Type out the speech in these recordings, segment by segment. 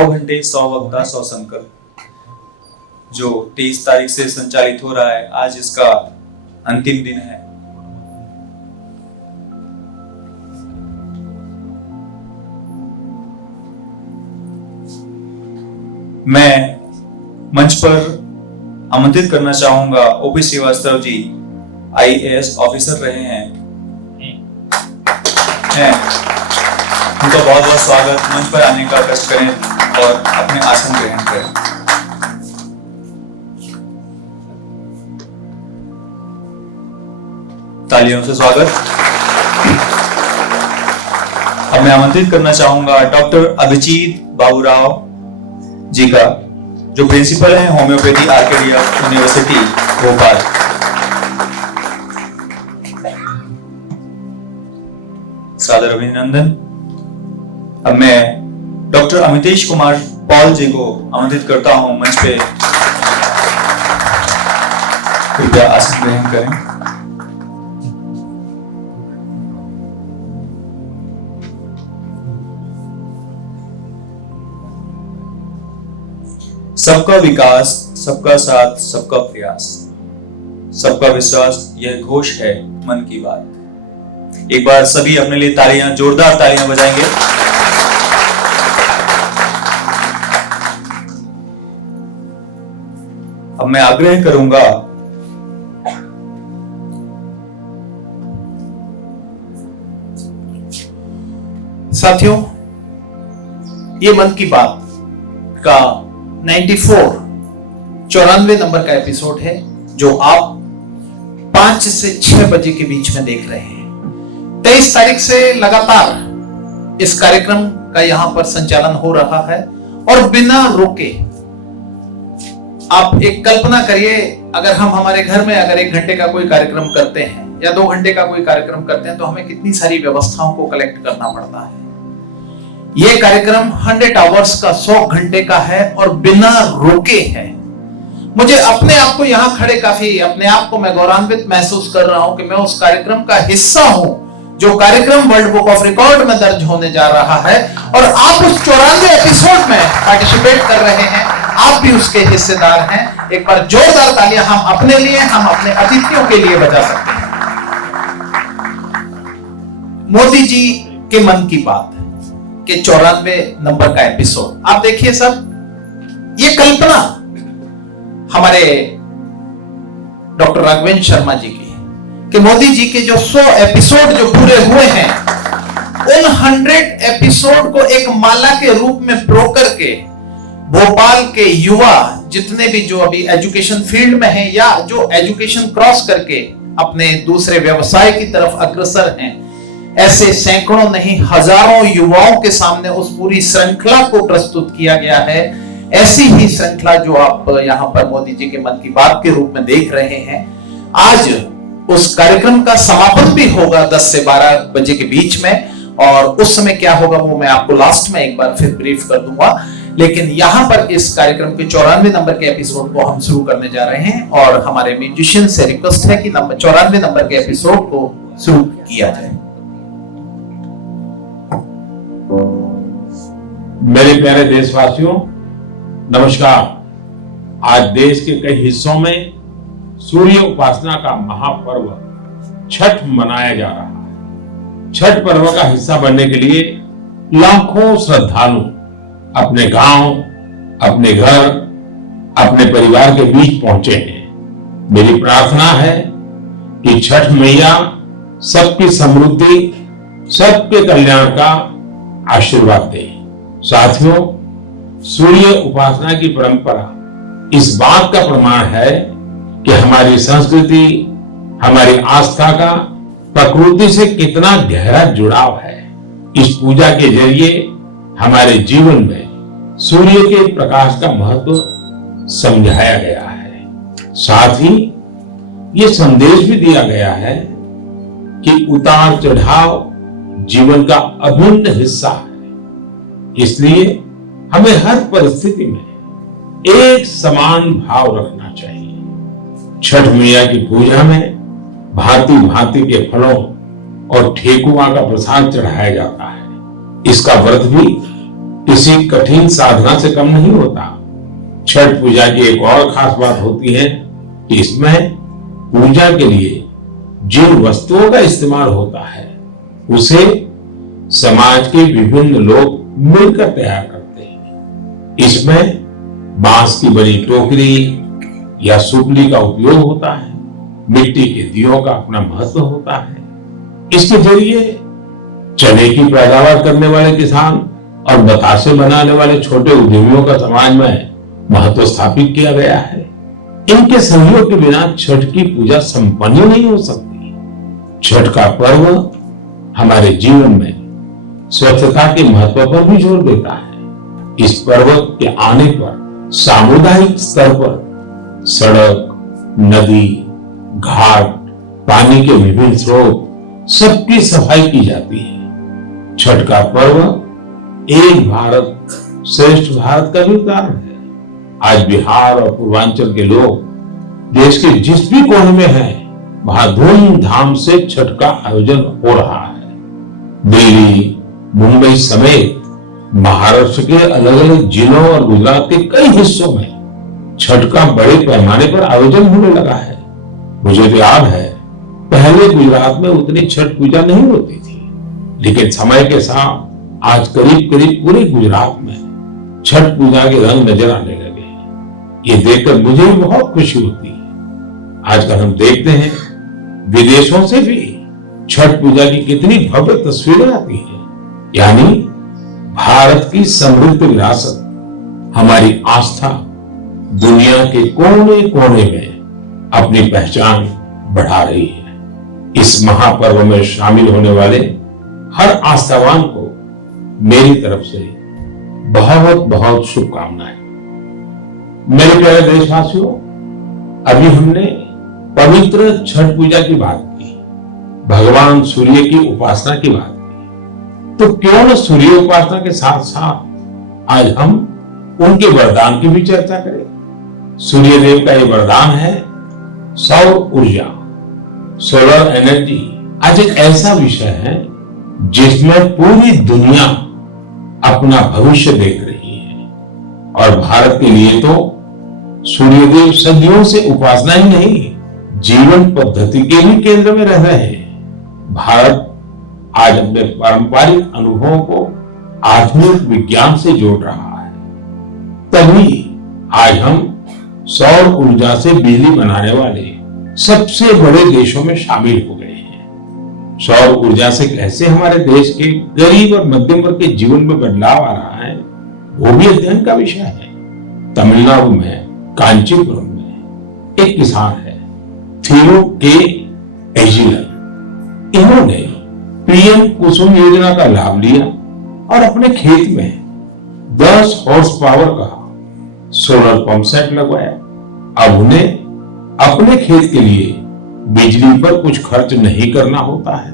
100 घंटे 100 वक्ता 100 संकल्प जो 23 तारीख से संचालित हो रहा है, आज इसका अंतिम दिन है। मैं मंच पर आमंत्रित करना चाहूंगा OP Srivastava ji, IAS officer रहे हैं। उनका बहुत बहुत स्वागत। मंच पर आने का कष्ट करें और अपने आसन ग्रहण करें। तालियों से स्वागत। अब मैं आमंत्रित करना चाहूंगा डॉक्टर अभिजीत बाबूराव जी का, जो प्रिंसिपल हैं होम्योपैथी आर्केडिया यूनिवर्सिटी भोपाल। सादर अभिनंदन। अब मैं डॉक्टर अमितेश कुमार पॉल जी को आमंत्रित करता हूं मंच पे, कृपया आसन ग्रहण करें। सबका विकास, सबका साथ, सबका प्रयास, सबका विश्वास, यह घोष है मन की बात। एक बार सभी अपने लिए तालियां, जोरदार तालियां बजाएंगे। अब मैं आग्रह करूंगा साथियों, ये मन की बात का 94 नंबर का एपिसोड है, जो आप 5 से 6 बजे के बीच में देख रहे हैं। 23 तारीख से लगातार इस कार्यक्रम का यहां पर संचालन हो रहा है और बिना रुके आप एक कल्पना करिए, अगर हम हमारे घर में अगर 1 घंटे का कोई कार्यक्रम करते हैं या 2 घंटे का कोई कार्यक्रम करते हैं तो हमें कितनी सारी व्यवस्थाओं को कलेक्ट करना पड़ता है। यह कार्यक्रम 100 आवर्स का, 100 घंटे का है और बिना रोके है। मुझे अपने आप को यहां खड़े काफी अपने आप को मैं गौरवान्वित महसूस कर रहा हूं कि मैं उस कार्यक्रम का हिस्सा हूं, जो कार्यक्रम वर्ल्ड बुक ऑफ रिकॉर्ड में दर्ज होने जा रहा है, और आप उस 94 एपिसोड में पार्टिसिपेट कर रहे हैं, आप भी उसके हिस्सेदार हैं। एक बार जोरदार तालियां हम अपने लिए, हम अपने अतिथियों के लिए बजा सकते हैं। मोदी जी के मन की बात के 94 नंबर का एपिसोड आप देखिए सब। ये कल्पना हमारे डॉक्टर राघवेंद्र शर्मा जी की कि मोदी जी के जो 100 एपिसोड जो पूरे हुए हैं, उन 100 एपिसोड को एक माला के रूप में प्रो करके भोपाल के युवा जितने भी जो अभी एजुकेशन फील्ड में हैं या जो एजुकेशन क्रॉस करके अपने दूसरे व्यवसाय की तरफ अग्रसर हैं, ऐसे सैकड़ों नहीं हजारों युवाओं के सामने उस पूरी श्रृंखला को प्रस्तुत किया गया है। ऐसी ही श्रृंखला जो आप यहां पर मोदी जी के मन की बात के रूप में देख रहे हैं, आज उस कार्यक्रम का समापन भी होगा 10 से 12 बजे के बीच में, और उस समय क्या होगा वो मैं आपको लास्ट में एक बार फिर ब्रीफ कर दूंगा। लेकिन यहां पर इस कार्यक्रम के 94 नंबर के एपिसोड को हम शुरू करने जा रहे हैं और हमारे म्यूजिशियन से रिक्वेस्ट है कि 94 नंबर के एपिसोड को शुरू किया जाए। मेरे प्यारे देशवासियों, नमस्कार। आज देश के कई हिस्सों में सूर्य उपासना का महापर्व छठ मनाया जा रहा है। छठ पर्व का हिस्सा बनने के लिए लाखों श्रद्धालु अपने गांव, अपने घर, अपने परिवार के बीच पहुंचे हैं। मेरी प्रार्थना है कि छठ मैया सबकी समृद्धि, सबके कल्याण का आशीर्वाद दे। साथियों, सूर्य उपासना की परंपरा इस बात का प्रमाण है कि हमारी संस्कृति, हमारी आस्था का प्रकृति से कितना गहरा जुड़ाव है। इस पूजा के जरिए हमारे जीवन में सूर्य के प्रकाश का महत्व समझाया गया है। साथ ही ये संदेश भी दिया गया है कि उतार चढ़ाव जीवन का अभिन्न हिस्सा है। इसलिए हमें हर परिस्थिति में एक समान भाव रखना चाहिए। छठ मैया की पूजा में भांति भांति के फलों और ठेकुआ का प्रसाद चढ़ाया जाता है। इसका व्रत भी किसी कठिन साधना से कम नहीं होता। छठ पूजा की एक और खास बात होती है कि इसमें पूजा के लिए जिन वस्तुओं का इस्तेमाल होता है उसे समाज के विभिन्न लोग मिलकर तैयार करते हैं। इसमें बांस की बनी टोकरी या सुपली का उपयोग होता है। मिट्टी के दियों का अपना महत्व होता है। इसके जरिए चने की पैदावार करने वाले किसान और बतासे बनाने वाले छोटे उद्यमियों का समाज में महत्व स्थापित किया गया है। इनके सहयोग के बिना छठ की पूजा संपन्न नहीं हो सकती। छठ का पर्व हमारे जीवन में स्वच्छता के महत्व पर भी जोर देता है। इस पर्व के आने पर सामुदायिक स्तर पर सड़क, नदी, घाट, पानी के विभिन्न स्रोत सबकी सफाई की जाती है। छठ का पर्व एक भारत श्रेष्ठ भारत का भी उदाहरण है। आज बिहार और पूर्वांचल के लोग देश के जिस भी कोने में हैं, वहां धूमधाम से छठ का आयोजन हो रहा है। दिल्ली, मुंबई समेत महाराष्ट्र के अलग अलग जिलों और गुजरात के कई हिस्सों में छठ का बड़े पैमाने पर आयोजन होने लगा है। मुझे तो याद है पहले गुजरात में उतनी छठ पूजा नहीं होती थी, लेकिन समय के साथ आज करीब करीब पूरे गुजरात में छठ पूजा के रंग नजर आने लगे हैं। ये देखकर मुझे भी बहुत खुशी होती है। आजकल हम देखते हैं विदेशों से भी छठ पूजा की कितनी भव्य तस्वीरें आती हैं। यानी भारत की समृद्ध विरासत, हमारी आस्था दुनिया के कोने कोने में अपनी पहचान बढ़ा रही है। इस महापर्व में शामिल होने वाले हर आस्थावान को मेरी तरफ से बहुत बहुत शुभकामनाएं। मेरे प्यारे देशवासियों, अभी हमने पवित्र छठ पूजा की बात की, भगवान सूर्य की उपासना की बात की, तो क्यों न सूर्य उपासना के साथ साथ आज हम उनके वरदान की भी चर्चा करें। सूर्य देव का ये वरदान है सौर ऊर्जा, सोलर एनर्जी। आज एक ऐसा विषय है जिसमें पूरी दुनिया अपना भविष्य देख रही है, और भारत के लिए तो सूर्यदेव सदियों से उपासना ही नहीं, जीवन पद्धति के भी केंद्र में रह रहे हैं। भारत आज अपने पारंपरिक अनुभवों को आधुनिक विज्ञान से जोड़ रहा है। तभी आज हम सौर ऊर्जा से बिजली बनाने वाले सबसे बड़े देशों में शामिल हो गए हैं। सौर ऊर्जा से कैसे हमारे देश के गरीब और मध्यम वर्ग के जीवन में बदलाव आ रहा है, वो भी अध्ययन का विषय है। तमिलनाडु में कांचीपुरम में एक किसान है, थिरू के एजिलन। इन्होंने पीएम कुसुम योजना का लाभ लिया और अपने खेत में 10 हॉर्स पावर का सोलर पंप सेट लगवाया। अब उन्हें अपने खेत के लिए बिजली पर कुछ खर्च नहीं करना होता है।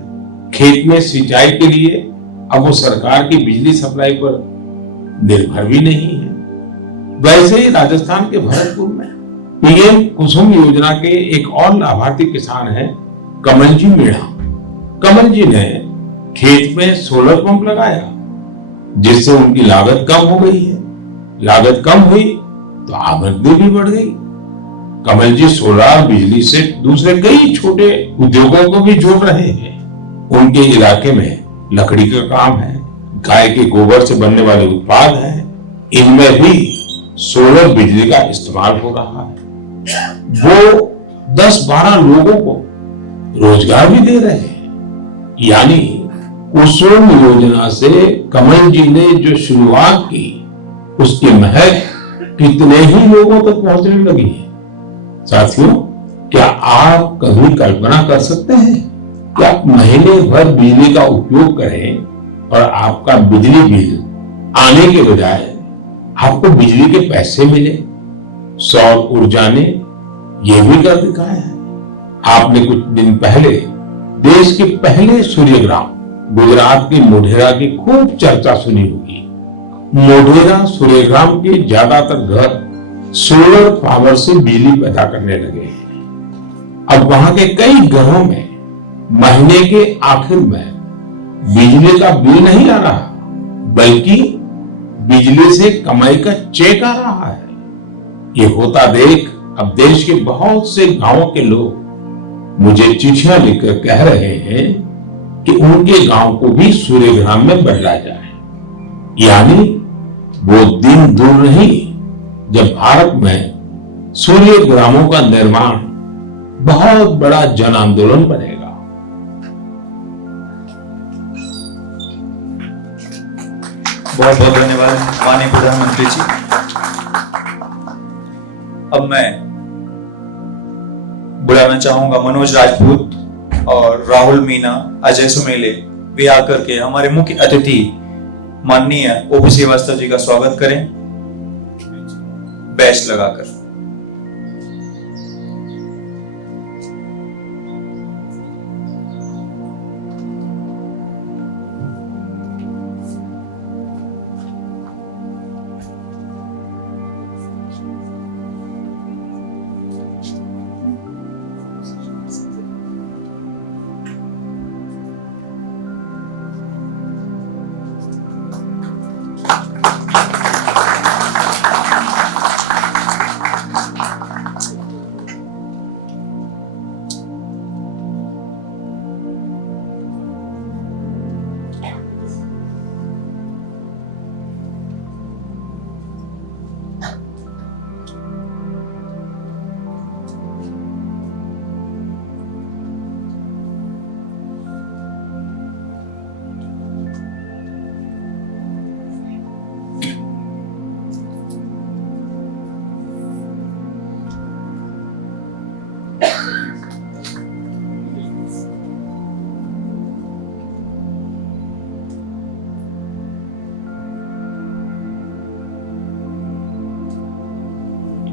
खेत में सिंचाई के लिए अब वो सरकार की बिजली सप्लाई पर निर्भर भी नहीं है। वैसे ही राजस्थान के भरतपुर में पीएम कुसुम योजना के एक और लाभार्थी किसान है कमलजी मीणा। कमलजी ने खेत में सोलर पंप लगाया, जिससे उनकी लागत कम हो गई है। लागत कम हुई तो आमदनी भी बढ़ गई। कमल जी सोलर बिजली से दूसरे कई छोटे उद्योगों को भी जोड़ रहे हैं। उनके इलाके में लकड़ी का काम है, गाय के गोबर से बनने वाले उत्पाद हैं, इनमें भी सोलर बिजली का इस्तेमाल हो रहा है। वो 10-12 लोगों को रोजगार भी दे रहे हैं। यानी कुसुम योजना से कमल जी ने जो शुरुआत की, उसकी महक कितने ही लोगों तक पहुंचने लगी है। साथियों, क्या आप कभी कल्पना कर सकते हैं कि आप महीने भर बिजली का उपयोग करें और आपका बिजली बिल आने के बजाय आपको बिजली के पैसे मिले? सौर ऊर्जा ने यह भी कर दिखाया है। आपने कुछ दिन पहले देश के पहले सूर्य ग्राम गुजरात की मोढेरा की खूब चर्चा सुनी होगी। मोढेरा सूर्य ग्राम के ज्यादातर घर सोलर पावर से बिजली पैदा करने लगे हैं। अब वहां के कई घरों में महीने के आखिर में बिजली का बिल नहीं आ रहा, बल्कि बिजली से कमाई का चेक आ रहा है। ये होता देख अब देश के बहुत से गांवों के लोग मुझे चिट्ठियां लिखकर कह रहे हैं कि उनके गांव को भी सूर्यग्राम में बदला जाए। यानी वो दिन दूर नहीं जब भारत में सूर्यग्रामों का निर्माण बहुत बड़ा जन आंदोलन बनेगा। बहुत बहुत धन्यवाद माननीय प्रधानमंत्री जी। अब मैं बुलाना चाहूंगा मनोज राजपूत और राहुल मीना, अजय सुमेले, वे आकर के हमारे मुख्य अतिथि माननीय ओपी श्रीवास्तव जी का स्वागत करें बैच लगाकर।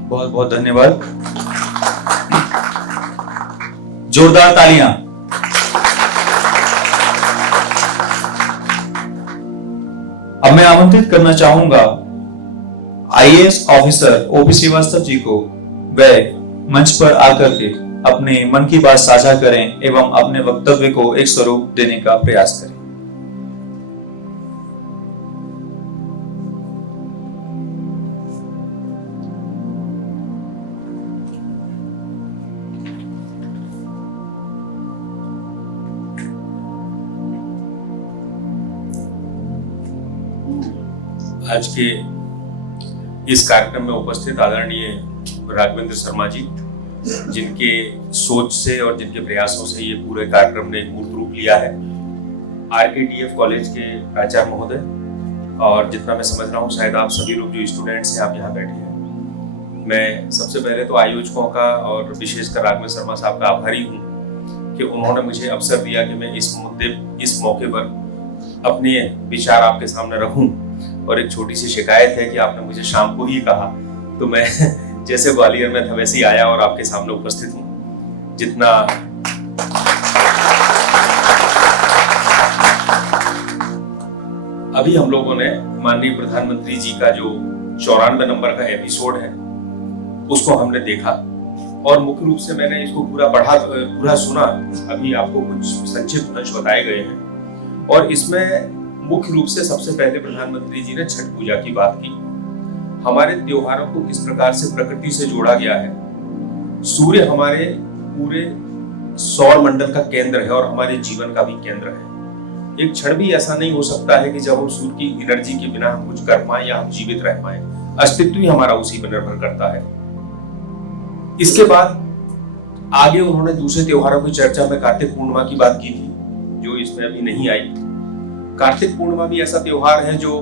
बहुत बहुत धन्यवाद। जोरदार तालियां। अब मैं आमंत्रित करना चाहूंगा IAS officer OP Srivastava ji को, वह मंच पर आकर के अपने मन की बात साझा करें एवं अपने वक्तव्य को एक स्वरूप देने का प्रयास करें। आज के इस कार्यक्रम में उपस्थित आदरणीय राघवेंद्र शर्मा जी, जिनके सोच से और जिनके प्रयासों से ये पूरे कार्यक्रम ने मूर्त रूप लिया है, आरकेडीएफ कॉलेज के प्राचार्य महोदय, और जितना मैं समझ रहा हूँ शायद आप सभी लोग जो स्टूडेंट्स हैं आप यहाँ बैठे हैं। मैं सबसे पहले तो आयोजकों का और विशेषकर राघवेंद्र शर्मा साहब का आभारी हूँ कि उन्होंने मुझे अवसर दिया कि मैं इस मौके पर अपने विचार आपके सामने रखूं। और एक छोटी सी शिकायत है कि आपने मुझे शाम को ही कहा, तो मैं जैसे ग्वालियर में था वैसे ही आया और आपके सामने उपस्थित हूं। जितना अभी हम लोगों ने माननीय प्रधानमंत्री जी का जो 94 नंबर का एपिसोड है उसको हमने देखा और मुख्य रूप से मैंने इसको पूरा सुना। अभी आपको कुछ संक्षिप्त अंश बताए गए हैं और इसमें मुख्य रूप से सबसे पहले प्रधानमंत्री जी ने छठ पूजा की बात की। हमारे त्योहारों को किस प्रकार से प्रकृति से जोड़ा गया है। सूर्य हमारे पूरे सौर मंडल का केंद्र है और हमारे जीवन का भी केंद्र है। एक क्षण भी ऐसा नहीं हो सकता है कि जब हम सूर्य की एनर्जी के बिना हम कुछ कर पाए या हम जीवित रह पाए। अस्तित्व ही हमारा उसी पर निर्भर करता है। इसके बाद आगे उन्होंने दूसरे त्योहारों की चर्चा में कार्तिक पूर्णिमा की बात की थी, जो इसमें अभी नहीं आई। कार्तिक पूर्णिमा भी ऐसा त्योहार है जो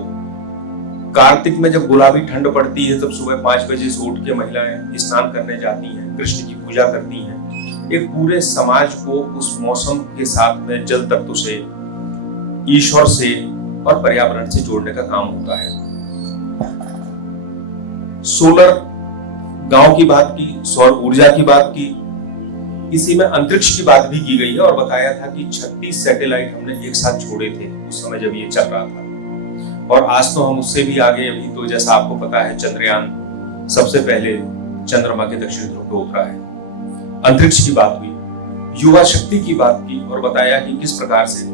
कार्तिक में जब गुलाबी ठंड पड़ती है तब सुबह 5 बजे से उठ के महिलाएं स्नान करने जाती हैं, कृष्ण की पूजा करती हैं। एक पूरे समाज को उस मौसम के साथ में जल तत्व से, ईश्वर से और पर्यावरण से जोड़ने का काम होता है। सोलर गांव की बात की, सौर ऊर्जा की बात की, इसी में अंतरिक्ष की बात भी की गई है और बताया था कि 36 सैटेलाइट हमने एक साथ छोड़े थे उस समय जब ये चल रहा था। और आज तो हम उससे भी आगे, अभी तो जैसा आपको पता है चंद्रयान सबसे पहले चंद्रमा के दक्षिण ध्रुव पर उतरा है। अंतरिक्ष की बात हुई, युवा शक्ति की बात की और बताया कि किस प्रकार से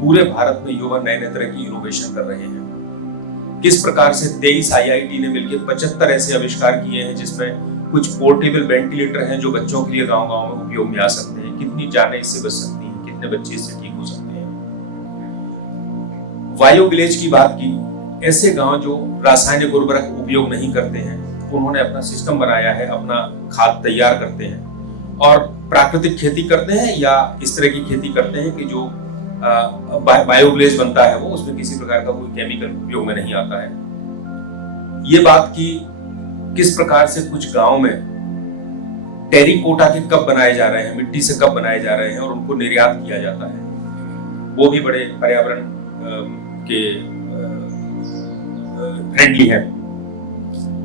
पूरे भारत में युवा नए नए तरह की इनोवेशन कर रहे हैं। किस प्रकार से 23 IIT ने मिलकर 75 ऐसे आविष्कार किए हैं, जिसमें कुछ पोर्टेबल वेंटिलेटर हैं जो बच्चों के लिए गांव-गांव में उपयोग में आ सकते हैं। कितनी जानें इससे बच सकती हैं, कितने बच्चे इससे ठीक हो सकते हैं। बायो विलेज की बात की, ऐसे गांव जो रासायनिक उर्वरक उपयोग नहीं करते हैं, उन्होंने अपना सिस्टम बनाया है, अपना खाद तैयार करते हैं और प्राकृतिक खेती करते हैं या इस तरह की खेती करते हैं कि जो बायो विलेज बनता है वो उसमें किसी प्रकार का कोई केमिकल उपयोग में नहीं आता है। ये बात की किस प्रकार से कुछ गांव में टेरिकोटा के कप बनाए जा रहे हैं, मिट्टी से कप बनाए जा रहे हैं और उनको निर्यात किया जाता है। वो भी बड़े पर्यावरण के फ्रेंडली है।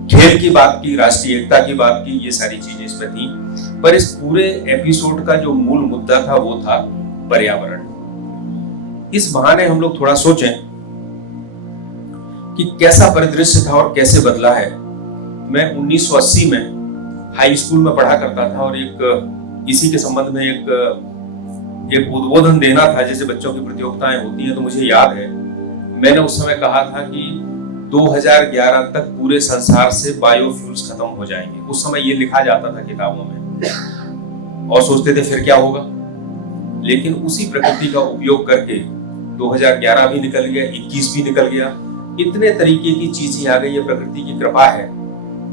खेल की बात की, राष्ट्रीय एकता की बात की, ये सारी चीजें इसमें थी। पर इस पूरे एपिसोड का जो मूल मुद्दा था वो था पर्यावरण। इस बहाने हम लोग थोड़ा सोचें कि कैसा परिदृश्य था और कैसे बदला है। मैं 1980 में हाई स्कूल में पढ़ा करता था और इसी के संबंध में एक उद्बोधन देना था, जैसे बच्चों की प्रतियोगिताएं होती हैं। तो मुझे याद है मैंने उस समय कहा था कि 2011 तक पूरे संसार से बायोफ्यूल्स खत्म हो जाएंगे। उस समय ये लिखा जाता था किताबों में और सोचते थे फिर क्या होगा। लेकिन उसी प्रकृति का उपयोग करके 2011 भी निकल गया, 21 भी निकल गया। इतने तरीके की चीजें आ गई, ये प्रकृति की कृपा है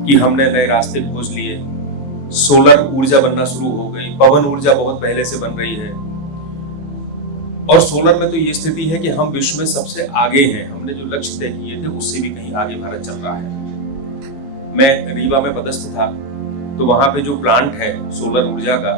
कि हमने नए रास्ते खोज लिए। सोलर ऊर्जा बनना शुरू हो गई, पवन ऊर्जा बहुत पहले से बन रही है। और सोलर में तो ये स्थिति है कि हम विश्व में सबसे आगे हैं। हमने जो लक्ष्य तय किए थे उससे भी कहीं आगे भारत चल रहा है। मैं रीवा में पदस्थ था, तो वहां पे जो प्लांट है सोलर ऊर्जा का,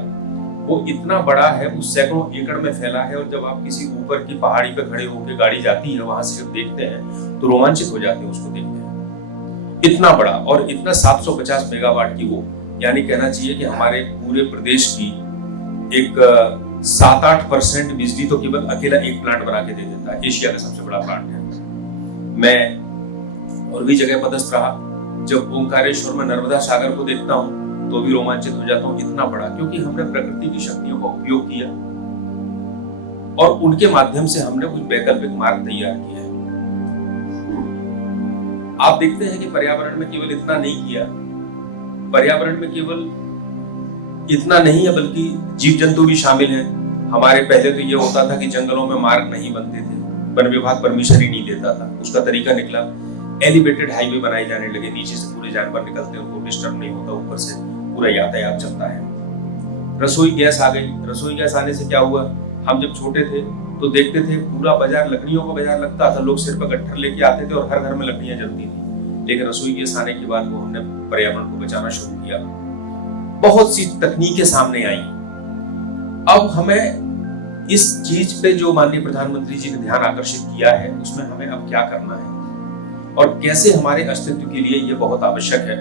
वो इतना बड़ा है, वो सैकड़ों एकड़ में फैला है। और जब आप किसी ऊपर की पहाड़ी पे खड़े होकर गाड़ी जाती है, वहां से जब देखते हैं तो रोमांचित हो जाते हैं उसको देखते हैं। इतना बड़ा और इतना 750 मेगावाट की वो, यानी कहना चाहिए कि हमारे पूरे प्रदेश की एक 7-8% बिजली तो केवल अकेला एक प्लांट बना के दे देता है। एशिया का सबसे बड़ा प्लांट है। मैं और भी जगह पदस्थ रहा। जब ओंकारेश्वर में नर्मदा सागर को देखता हूँ तो भी रोमांचित हो जाता हूँ, इतना बड़ा, क्योंकि हमने प्रकृति की शक्तियों का उपयोग किया और उनके माध्यम से हमने कुछ वैकल्पिक मार्ग तैयार किया है। आप देखते हैं कि पर्यावरण में केवल इतना नहीं किया, पर्यावरण में केवल इतना नहीं है बल्कि जीव जंतु भी शामिल हैं। हमारे पहले तो ये होता था कि जंगलों में मार्ग नहीं बनते थे, वन विभाग परमिशन ही नहीं देता था। उसका तरीका निकला, एलिवेटेड हाईवे बनाए जाने लगे, नीचे से पूरे जानवर निकलते हैं, उनको डिस्टर्ब नहीं होता, ऊपर से पूरा यातायात चलता है। रसोई गैस आ गई। रसोई गैस आने से क्या हुआ, हम जब छोटे थे तो देखते थे पूरा बाजार, लकड़ियों का बाजार लगता था, लोग सिर पर गट्ठर लेके आते थे और हर घर में लकड़ियां जलती थी। लेकिन रसोई गैस आने के बाद वो हमने पर्यावरण को बचाना शुरू किया। बहुत सी तकनीकें सामने आई। अब हमें इस चीज पे जो माननीय प्रधानमंत्री जी ने ध्यान आकर्षित किया है, उसमें हमें अब क्या करना है और कैसे हमारे अस्तित्व के लिए ये बहुत आवश्यक है,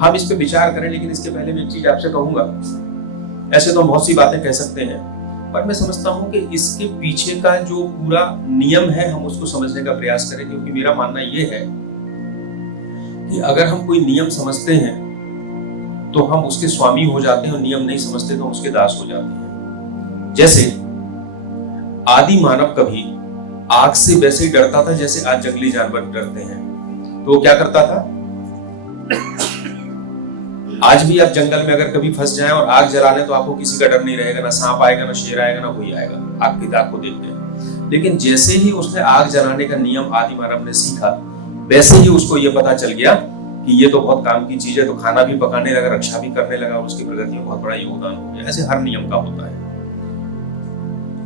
हम इस पे विचार करें। लेकिन इसके पहले मैं एक चीज आपसे कहूंगा। ऐसे तो हम बहुत सी बातें कह सकते हैं, पर मैं समझता हूं कि इसके पीछे का जो पूरा नियम है हम उसको समझने का प्रयास करें। क्योंकि मेरा मानना ये है कि अगर हम कोई नियम समझते हैं तो हम उसके स्वामी हो जाते हैं और नियम नहीं समझते तो हम उसके दास हो जाते हैं। जैसे आदि मानव कभी आग से वैसे ही डरता था जैसे आज जंगली जानवर डरते हैं। तो वो क्या करता था, आज भी आप जंगल में अगर कभी फंस जाएं और आग जला लें तो आपको किसी का डर नहीं रहेगा, ना सांप आएगा, ना शेर आएगा, ना कोई आएगा आग की दाग को देख के। लेकिन जैसे ही उसने आग जलाने का नियम आदि मानव ने सीखा, वैसे ही उसको ये पता चल गया कि ये तो बहुत काम की चीज है, तो खाना भी पकाने लगा, रक्षा भी करने लगा और उसकी प्रगति में बहुत बड़ा योगदान हो गया। ऐसे हर नियम का होता है।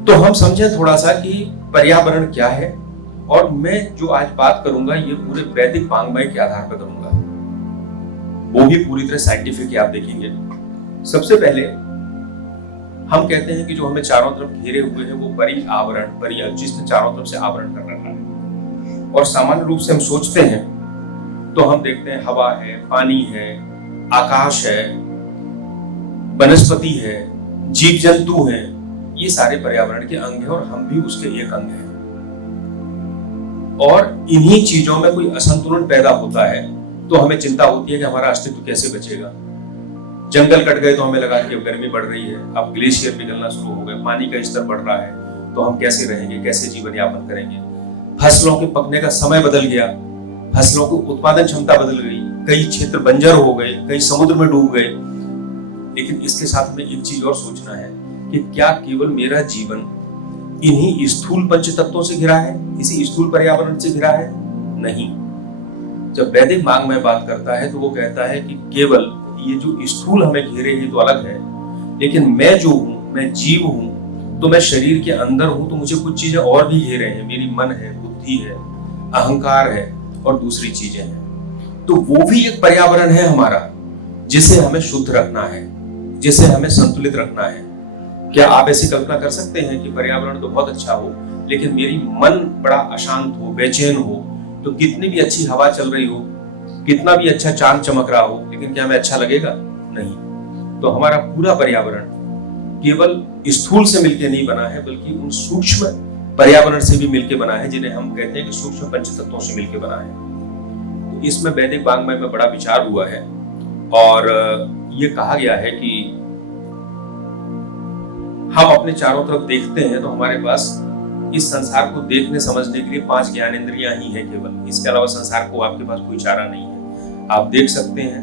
तो हम समझें थोड़ा सा कि पर्यावरण क्या है। और मैं जो आज बात करूंगा ये पूरे वैदिक वांग्मय के आधार पर करूंगा, वो भी पूरी तरह साइंटिफिक है, आप देखेंगे। सबसे पहले हम कहते हैं कि जो हमें चारों तरफ घेरे हुए हैं वो परि आवरण, जिसने चारों तरफ से आवरण कर रखा है। और सामान्य रूप से हम सोचते हैं तो हम देखते हैं हवा है, पानी है, आकाश है, वनस्पति है, जीव जंतु हैं, ये सारे पर्यावरण के अंग हैं और हम भी उसके एक अंग हैं। और इन्हीं चीजों में कोई असंतुलन पैदा होता है तो हमें चिंता होती है कि हमारा अस्तित्व कैसे बचेगा। जंगल कट गए तो हमें लगा कि अब गर्मी बढ़ रही है, अब ग्लेशियर पिघलना शुरू हो गए, पानी का स्तर बढ़ रहा है, तो हम कैसे रहेंगे, कैसे जीवन यापन करेंगे। फसलों के पकने का समय बदल गया फसलों की उत्पादन क्षमता बदल गई, कई क्षेत्र बंजर हो गए, कई समुद्र में डूब गए। लेकिन इसके साथ में एक चीज और सोचना है कि क्या केवल मेरा जीवन इन्हीं स्थूल पंच तत्वों से घिरा है, इसी स्थूल पर्यावरण से घिरा है? नहीं। जब वैदिक वाङ्मय बात करता है तो वो कहता है कि केवल ये जो स्थूल हमें घेरे हैं तो अलग है, लेकिन मैं जो हूं, मैं जीव हूं, तो मैं शरीर के अंदर हूं, तो मुझे कुछ चीजें और भी घेरे हैं। मेरी मन है, बुद्धि है, अहंकार है और दूसरी चीजें हैं। तो वो भी एक पर्यावरण है हमारा, जिसे हमें शुद्ध रखना है, जिसे हमें संतुलित रखना है। क्या आप ऐसी कल्पना कर सकते हैं कि पर्यावरण तो बहुत अच्छा हो, लेकिन मेरी मन बड़ा अशांत हो, बेचैन हो, तो कितनी भी अच्छी हवा चल रही हो, कितना भी अच्छा चांद चमक रहा हो, लेकिन क्या हमें अच्छा लगेगा? नहीं। तो हमारा पूरा पर्यावरण केवल स्थूल से मिलकर नहीं बना है, बल्कि उन सूक्ष्म पर्यावरण से भी मिलकर बना है, जिन्हें हम कहते हैं कि सूक्ष्म पंचतत्वों से मिलकर बना है। तो इसमें वैदिक वाङ्मय में बड़ा विचार हुआ है और ये कहा गया है कि हम अपने चारों तरफ देखते हैं तो हमारे पास इस संसार को देखने समझने के लिए 5 ज्ञानेंद्रियां ही हैं केवल। इसके अलावा संसार को आपके पास कोई चारा नहीं है। आप देख सकते हैं,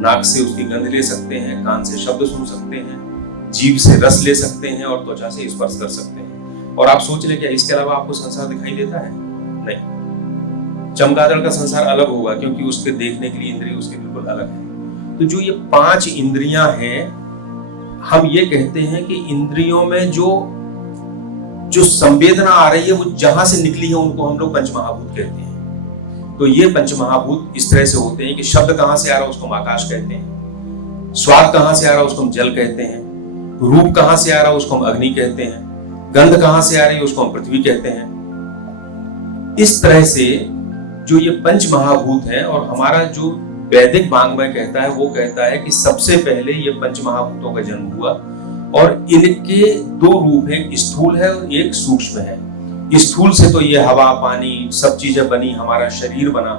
नाक से उसकी गंध ले सकते हैं, कान से शब्द सुन सकते हैं, जीभ से रस ले सकते हैं और त्वचा से स्पर्श कर सकते हैं। और आप सोच ले क्या इसके अलावा आपको संसार दिखाई देता है? नहीं। चमगादड़ का संसार अलग होगा, क्योंकि उसके देखने के लिए इंद्रिय उसके बिल्कुल अलग है। तो जो ये 5 इंद्रियां हैं, हम ये कहते हैं कि इंद्रियों में जो संवेदना आ रही है वो जहां से निकली है उनको हम लोग पंचमहाभूत कहते हैं। तो ये पंचमहाभूत इस तरह से होते हैं कि शब्द कहां से आ रहा है उसको हम आकाश कहते हैं, स्वाद कहां से आ रहा है उसको हम जल कहते हैं, रूप कहां से आ रहा है उसको हम अग्नि कहते हैं, गंध कहां से आ रही है उसको हम पृथ्वी कहते हैं। इस तरह से जो ये पंच महाभूत है, और हमारा जो वैदिक वाङ्मय कहता है वो कहता है कि सबसे पहले ये पंच महाभूतों का जन्म हुआ और इनके 2 रूप हैं, एक स्थूल है और एक सूक्ष्म है। स्थूल से तो ये हवा, पानी सब चीजें बनी, हमारा शरीर बना,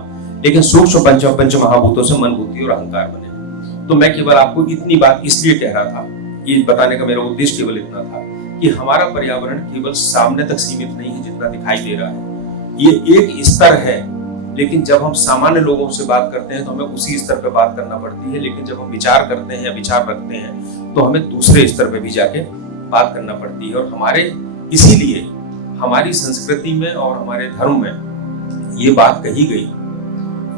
लेकिन सूक्ष्म पंच महाभूतों से मन, बुद्धि और अहंकार बने। तो मैं केवल आपको इतनी बात इसलिए कह रहा था, ये बताने का मेरा उद्देश्य केवल इतना था कि हमारा पर्यावरण केवल सामने तक सीमित नहीं है जितना दिखाई दे रहा है। ये एक स्तर है, लेकिन जब हम सामान्य लोगों से बात करते हैं तो हमें उसी स्तर पर बात करना पड़ती है, लेकिन जब हम विचार करते हैं या विचार रखते हैं तो हमें दूसरे स्तर पर भी जाके बात करना पड़ती है। और हमारे इसीलिए हमारी संस्कृति में और हमारे धर्म में ये बात कही गई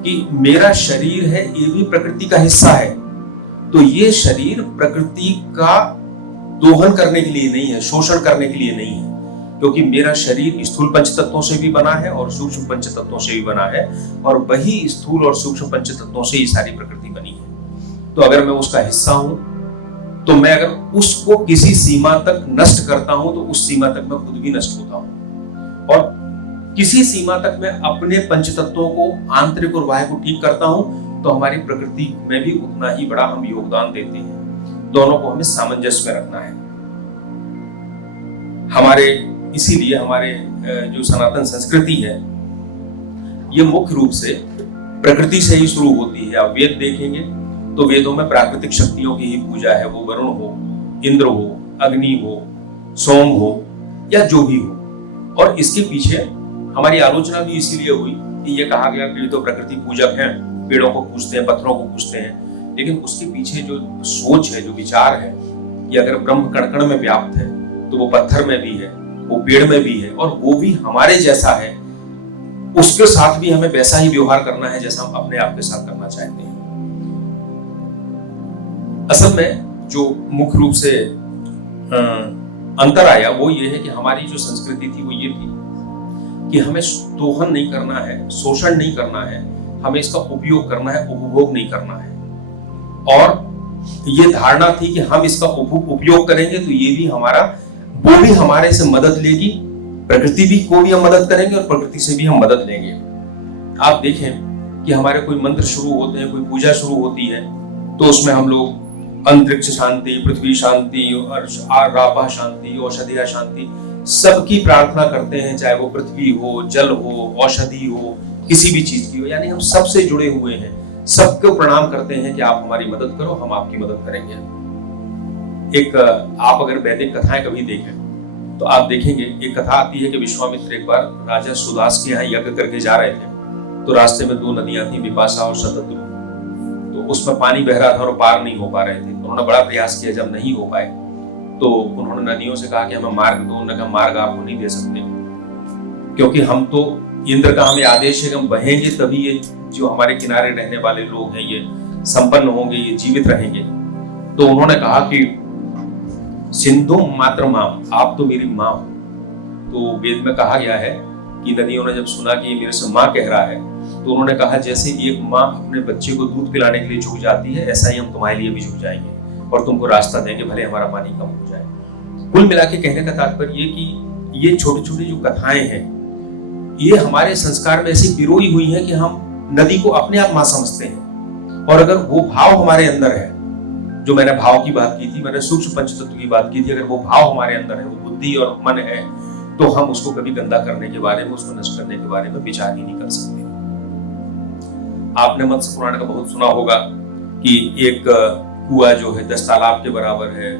कि मेरा शरीर है, ये भी प्रकृति का हिस्सा है। तो ये शरीर प्रकृति का दोहन करने के लिए नहीं है, शोषण करने के लिए नहीं है, क्योंकि मेरा शरीर स्थूल पंचतत्वों से भी बना है और सूक्ष्म पंचतत्वों से भी बना है, और वही स्थूल और सूक्ष्म पंचतत्वों से ही सारी प्रकृति बनी है। तो अगर मैं उसका हिस्सा हूं, तो मैं अगर उसको किसी सीमा तक नष्ट करता हूं तो उस सीमा तक मैं खुद भी नष्ट होता हूं, और किसी सीमा तक मैं अपने पंचतत्वों को, आंतरिक और बाह्य को ठीक करता हूं, तो हमारी प्रकृति में भी उतना ही बड़ा हम योगदान देते हैं। दोनों को हमें सामंजस्य में रखना है। हमारे इसीलिए हमारे जो सनातन संस्कृति है ये मुख्य रूप से प्रकृति से ही शुरू होती है। आप वेद देखेंगे तो वेदों में प्राकृतिक शक्तियों की ही पूजा है, वो वरुण हो, इंद्र हो, अग्नि हो, सोम हो या जो भी हो। और इसके पीछे हमारी आलोचना भी इसीलिए हुई कि ये कहा गया कि तो प्रकृति पूजक हैं, पेड़ों को पूजते हैं, पत्थरों को पूजते हैं, लेकिन उसके पीछे जो सोच है, जो विचार है कि अगर ब्रह्म कण कण में व्याप्त है तो वो पत्थर में भी है, वो पेड़ में भी है, और वो भी हमारे जैसा है, उसके साथ भी हमें वैसा ही व्यवहार करना है जैसा हम अपने आप के साथ करना चाहते हैं। असल में जो मुख्य रूप से अंतर आया वो ये है कि हमारी जो संस्कृति थी वो ये थी कि हमें दोहन नहीं करना है, शोषण नहीं करना है, हमें इसका उपयोग करना है, उपभोग नहीं करना है। और ये धारणा थी कि हम इसका उपयोग करेंगे तो ये भी वो भी हमारे से मदद लेगी, प्रकृति भी को भी हम मदद करेंगे और प्रकृति से भी हम मदद लेंगे। आप देखें कि हमारे कोई मंत्र शुरू होते हैं, कोई पूजा शुरू होती है, तो उसमें हम लोग अंतरिक्ष शांति, पृथ्वी शांति, रापा शांति, औषधिया शांति, सबकी प्रार्थना करते हैं, चाहे वो पृथ्वी हो, जल हो, औषधि हो, किसी भी चीज की हो, यानी हम सबसे जुड़े हुए हैं, सबको प्रणाम करते हैं कि आप हमारी मदद करो, हम आपकी मदद करेंगे। आप अगर वैदिक कथाएं कभी देखें तो आप देखेंगे एक कथा आती है कि विश्वामित्र एक बार राजा सुदास के यहाँ यज्ञ करके जा रहे थे, तो रास्ते में 2 नदियां थी, बिपाशा और शतद्रु। तो उसमें पानी बह रहा था और पार नहीं हो पा रहे थे। तो उन्होंने बड़ा प्रयास किया, जब नहीं हो पाए तो उन्होंने नदियों से कहा कि हमें मार्ग दो। उन्होंने कहा मार्ग आपको नहीं दे सकते, क्योंकि हम तो इंद्र का हमें आदेश है कि हम बहेंगे तभी ये जो हमारे किनारे रहने वाले लोग हैं ये संपन्न होंगे, ये जीवित रहेंगे। तो उन्होंने कहा कि सिंधु मात्र माम, आप तो मेरी माँ हो। तो वेद में कहा गया है कि नदियों ने जब सुना कि ये मेरे से माँ कह रहा है, तो उन्होंने कहा जैसे एक माँ अपने बच्चे को दूध पिलाने के लिए झुक जाती है, ऐसा ही हम तुम्हारे लिए भी झुक जाएंगे और तुमको रास्ता देंगे, भले हमारा पानी कम हो जाए। कुल मिला के कहने का तात्पर्य ये कि ये छोटी छोटी जो कथाएं हैं ये हमारे संस्कार में ऐसी पिरोई हुई है कि हम नदी को अपने आप मां समझते हैं। और अगर वो भाव हमारे अंदर है, जो मैंने भाव की बात की थी, मैंने सूक्ष्म पंचतत्व की बात की थी, अगर वो भाव हमारे अंदर है, वो बुद्धि और मन है, तो हम उसको कभी गंदा करने के बारे में, उसको नष्ट करने के बारे में विचार ही नहीं कर सकते। आपने मत्स्य पुराण का बहुत सुना होगा कि एक कुआं जो है 10 तालाब के बराबर है,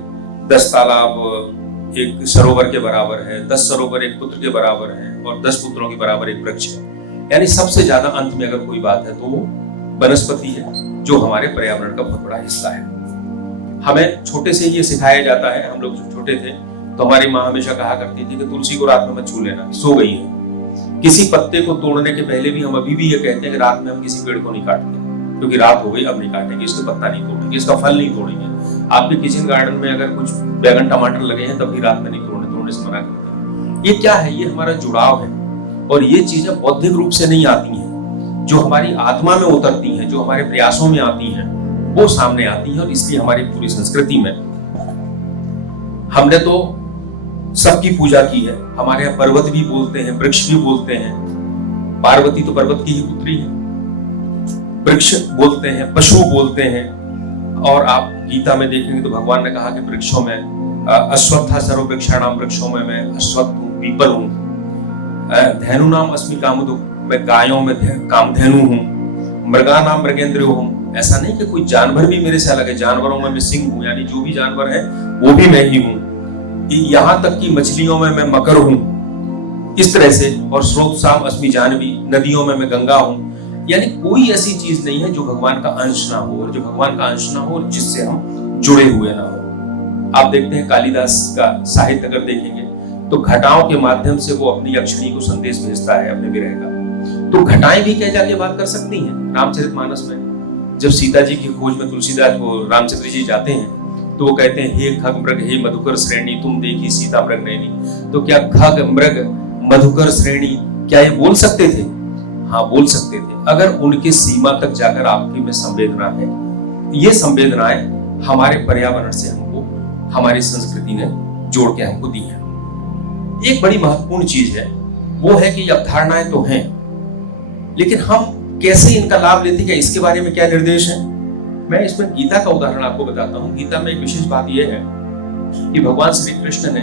10 तालाब एक सरोवर के बराबर है, 10 सरोवर एक पुत्र के बराबर है और 10 पुत्रों के बराबर एक वृक्ष है। यानी सबसे ज्यादा अंत में अगर कोई बात है तो वो वनस्पति है, जो हमारे पर्यावरण का बहुत बड़ा हिस्सा है। हमें छोटे से ये सिखाया जाता है। हम लोग जब छोटे थे तो हमारी माँ हमेशा कहा करती थी कि तुलसी को रात में मत छू लेना, सो गई है। किसी पत्ते को तोड़ने के पहले भी हम अभी भी ये कहते हैं कि रात में हम किसी पेड़ को नहीं काटते, क्योंकि रात हो गई, अब नहीं काटेंगे, इसका पत्ता नहीं तोड़ेंगे, इसका फल नहीं तोड़ेंगे। आपके किचन गार्डन में अगर कुछ बैगन टमाटर लगे हैं तब भी रात में नहीं तोड़ने से मना करते हैं। ये क्या है? ये हमारा जुड़ाव है। और ये चीजें बौद्धिक रूप से नहीं आती हैं, जो हमारी आत्मा में उतरती हैं, जो हमारे प्रयासों में आती हैं, वो सामने आती हैं। और इसलिए हमारी पूरी संस्कृति में हमने तो सबकी पूजा की है। हमारे यहाँ पर्वत भी बोलते हैं, वृक्ष भी बोलते हैं। पार्वती तो पर्वत की ही पुत्री है। वृक्ष बोलते हैं, पशु बोलते हैं। और आप गीता में देखेंगे तो भगवान ने कहा कि वृक्षों में अश्वत्था सर्व वृक्षाणाम, वृक्षों में मैं अश्वत्थ हूँ, पीपल हूँ। धैनु नाम अस्मि कामधु, मैं गायों में कामधेनु हूँ। मृगा नाम मृगेंद्र हूँ। ऐसा नहीं कि कोई जानवर भी मेरे से अलग है, जानवरों में मैं सिंह हूँ, यानी जो भी जानवर है वो भी मैं ही हूँ। यहाँ तक कि मछलियों में मैं मकर हूँ, इस तरह से। और स्रोत साम अस्मि जानवी, नदियों में मैं गंगा हूँ। यानी कोई ऐसी चीज नहीं है जो भगवान का अंश ना हो, और जो भगवान का अंश ना हो और जिससे हम जुड़े हुए ना हो। आप देखते हैं कालिदास का साहित्य अगर देखेंगे तो घटाओं के माध्यम से वो अपनी अक्षणी को संदेश भेजता है अपने विरह का। तो घटाएं भी क्या जाके बात कर सकती हैं? रामचरितमानस में जब सीता जी की खोज में तुलसीदास को रामचंद्र जी जाते हैं तो वो कहते हैं, हे खग मृग हे मधुकर श्रेणी, तुम देखी सीता मृग नैनी। तो क्या खग मृग मधुकर श्रेणी क्या ये बोल सकते थे? हाँ, बोल सकते थे, अगर उनके सीमा तक जाकर आपके में संवेदना है। ये संवेदनाएं हमारे पर्यावरण से हमको, हमारी संस्कृति ने जोड़ के हमको दी है। एक बड़ी महत्वपूर्ण चीज है, वो है कि अवधारणाएं तो हैं, लेकिन हम कैसे इनका लाभ लेते हैं, इसके बारे में क्या निर्देश है? मैं इसमें गीता का उदाहरण आपको बताता हूँ। गीता में एक विशेष बात यह है कि भगवान श्री कृष्ण ने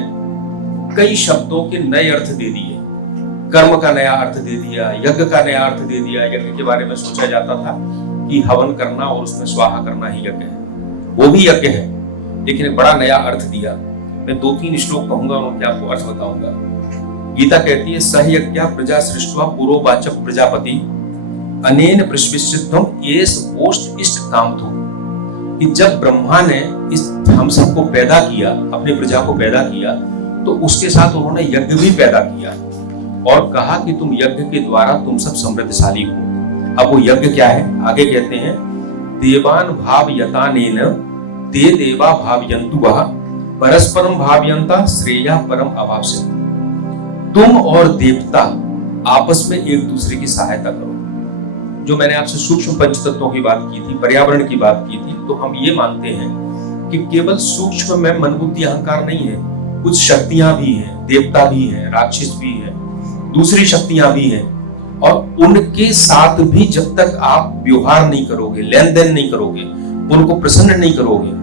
कई शब्दों के नए अर्थ दे दिए। कर्म का नया अर्थ दे दिया, यज्ञ का नया अर्थ दे दिया। यज्ञ के बारे में सोचा जाता था कि हवन करना और उसमें स्वाहा करना ही यज्ञ है, वो भी यज्ञ है, लेकिन एक बड़ा नया अर्थ दिया। मैं 2-3 श्लोक कहूंगा और उनके आपको अर्थ बताऊंगा। गीता कहती है, सह यज्ञ प्रजा सृष्ट्वा पुरोवाच प्रजापति अनेन प्रश्विष्टम एस पोस्ट इष्ट कामधु। कि जब ब्रह्मा ने इस हम सबको पैदा किया, अपनी प्रजा को पैदा किया, तो उसके साथ उन्होंने यज्ञ भी पैदा किया और कहा कि तुम यज्ञ के द्वारा तुम सब समृद्धशाली हो। अब वो यज्ञ क्या है? आगे कहते हैं, देवान भावयतानेन ते देवा भावयन्तु वः परस्परम भावयन्ता श्रेया परम अवाप्स्यति। तुम और देवता आपस में एक दूसरे की सहायता करो। जो मैंने आपसे सूक्ष्म पंचतत्वों की बात की थी, पर्यावरण की बात की थी, तो हम ये मानते हैं कि केवल सूक्ष्म में मन बुद्धि अहंकार नहीं है, कुछ शक्तियां भी हैं, देवता भी हैं, राक्षस भी हैं, दूसरी शक्तियां भी हैं। और उनके साथ भी जब तक आप व्यवहार नहीं करोगे, लेन देन नहीं करोगे, उनको प्रसन्न नहीं करोगे,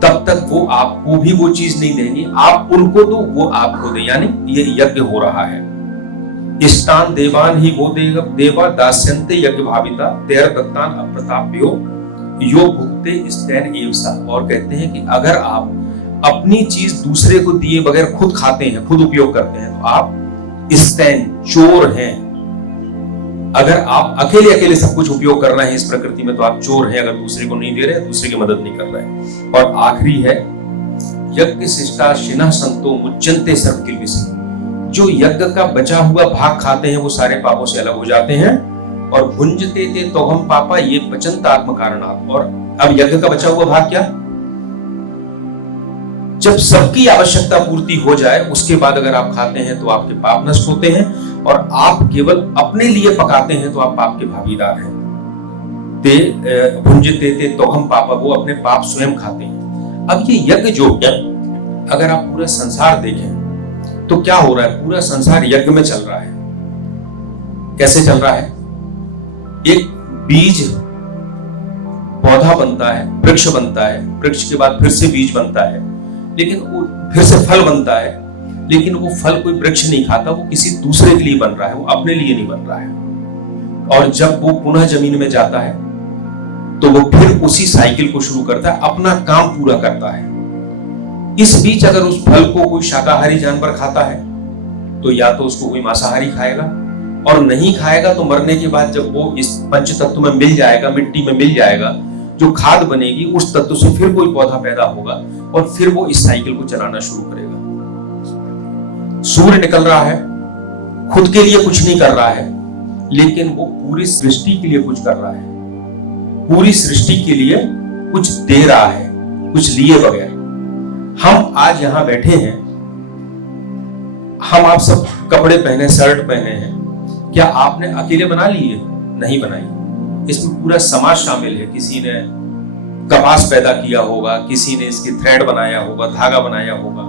तब तक वो आपको भी वो चीज नहीं देंगे। आप उनको दो, वो आपको दे। यानी ये यज्ञ हो रहा है। इष्टान देवान ही वो देवा दास्यन्ते यज्ञ भाविता तेर दत्तान अप्रताप्यो यो भुक्ते स्तेन एवसा। और कहते हैं कि अगर आप अपनी चीज दूसरे को दिए बगैर खुद खाते हैं, खुद उपयोग करते हैं, तो आप स्तेन, चोर हैं। अगर आप अकेले अकेले सब कुछ उपयोग करना है इस प्रकृति में तो आप चोर हैं, अगर दूसरे को नहीं दे रहे, दूसरे की मदद नहीं कर रहे। और आखिरी है यज्ञ शिष्टा शिनः संतो मुच्यन्ते सर्व किल्बिषम्। जो यज्ञ का बचा हुआ भाग खाते हैं वो सारे पापों से अलग हो जाते हैं। और भुंजते ते तोहम पापा ये पचंत आत्म कारणात्। और अब यज्ञ का बचा हुआ भाग क्या? जब सबकी आवश्यकता पूर्ति हो जाए उसके बाद अगर आप खाते हैं तो आपके पाप नष्ट होते हैं, और आप केवल अपने लिए पकाते हैं तो आप पाप के भागीदार हैं। ते भुंजते ते तोहम पापा, वो अपने पाप स्वयं खाते हैं। अब ये यज्ञ जो है, अगर आप पूरा संसार देखें तो क्या हो रहा है? पूरा संसार यज्ञ में चल रहा है। कैसे चल रहा है? एक बीज पौधा बनता है, वृक्ष बनता है, वृक्ष के बाद फिर से बीज बनता है, लेकिन वो फिर से फल बनता है, लेकिन वो फल कोई वृक्ष नहीं खाता, वो किसी दूसरे के लिए बन रहा है, वो अपने लिए नहीं बन रहा है। और जब वो पुनः जमीन में जाता है तो वो फिर उसी साइकिल को शुरू करता है, अपना काम पूरा करता है। इस बीच अगर उस फल को कोई शाकाहारी जानवर खाता है तो या तो उसको कोई मांसाहारी खाएगा, और नहीं खाएगा तो मरने के बाद जब वो इस पंच तत्व में मिल जाएगा, मिट्टी में मिल जाएगा, जो खाद बनेगी उस तत्व से फिर कोई पौधा पैदा होगा और फिर वो इस साइकिल को चलाना शुरू करेगा। सूर्य निकल रहा है, खुद के लिए कुछ नहीं कर रहा है, लेकिन वो पूरी सृष्टि के लिए कुछ कर रहा है, पूरी सृष्टि के लिए कुछ दे रहा है, कुछ लिए बगैर। हम आज यहां बैठे हैं, हम आप सब कपड़े पहने, शर्ट पहने हैं, क्या आपने अकेले बना लिए? नहीं बनाई। इसमें पूरा समाज शामिल है। किसी ने कपास पैदा किया होगा, किसी ने इसके थ्रेड बनाया होगा, धागा बनाया होगा,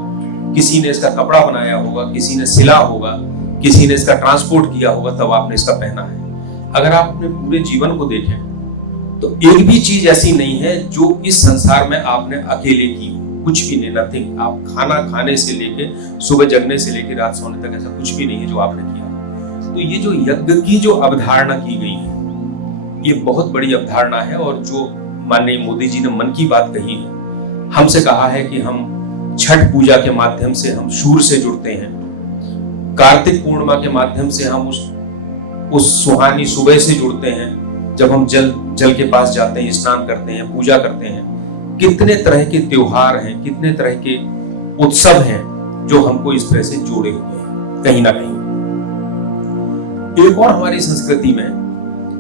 किसी ने इसका कपड़ा बनाया होगा, किसी ने सिला होगा, किसी ने इसका ट्रांसपोर्ट किया होगा, तब आपने इसका पहना है। अगर आप अपने पूरे जीवन को देखें तो एक भी चीज ऐसी नहीं है जो इस संसार में आपने अकेले की हो, कुछ भी नहीं, नथिंग। आप खाना खाने से लेके सुबह जगने से लेके रात सोने तक ऐसा कुछ भी नहीं है जो आपने किया। तो ये जो यज्ञ की जो अवधारणा की गई है, ये बहुत बड़ी अवधारणा है। और जो माननीय मोदी जी ने मन की बात कही है, हमसे कहा है कि हम छठ पूजा के माध्यम से हम सूर्य से जुड़ते हैं, कार्तिक पूर्णिमा के माध्यम से हम उस सुहानी सुबह से जुड़ते हैं, जब हम जल के पास जाते हैं, स्नान करते हैं, पूजा करते हैं। कितने तरह के त्योहार हैं, कितने तरह के उत्सव हैं जो हमको इस तरह से जोड़े हुए हैं कहीं ना कहीं। एक और हमारी संस्कृति में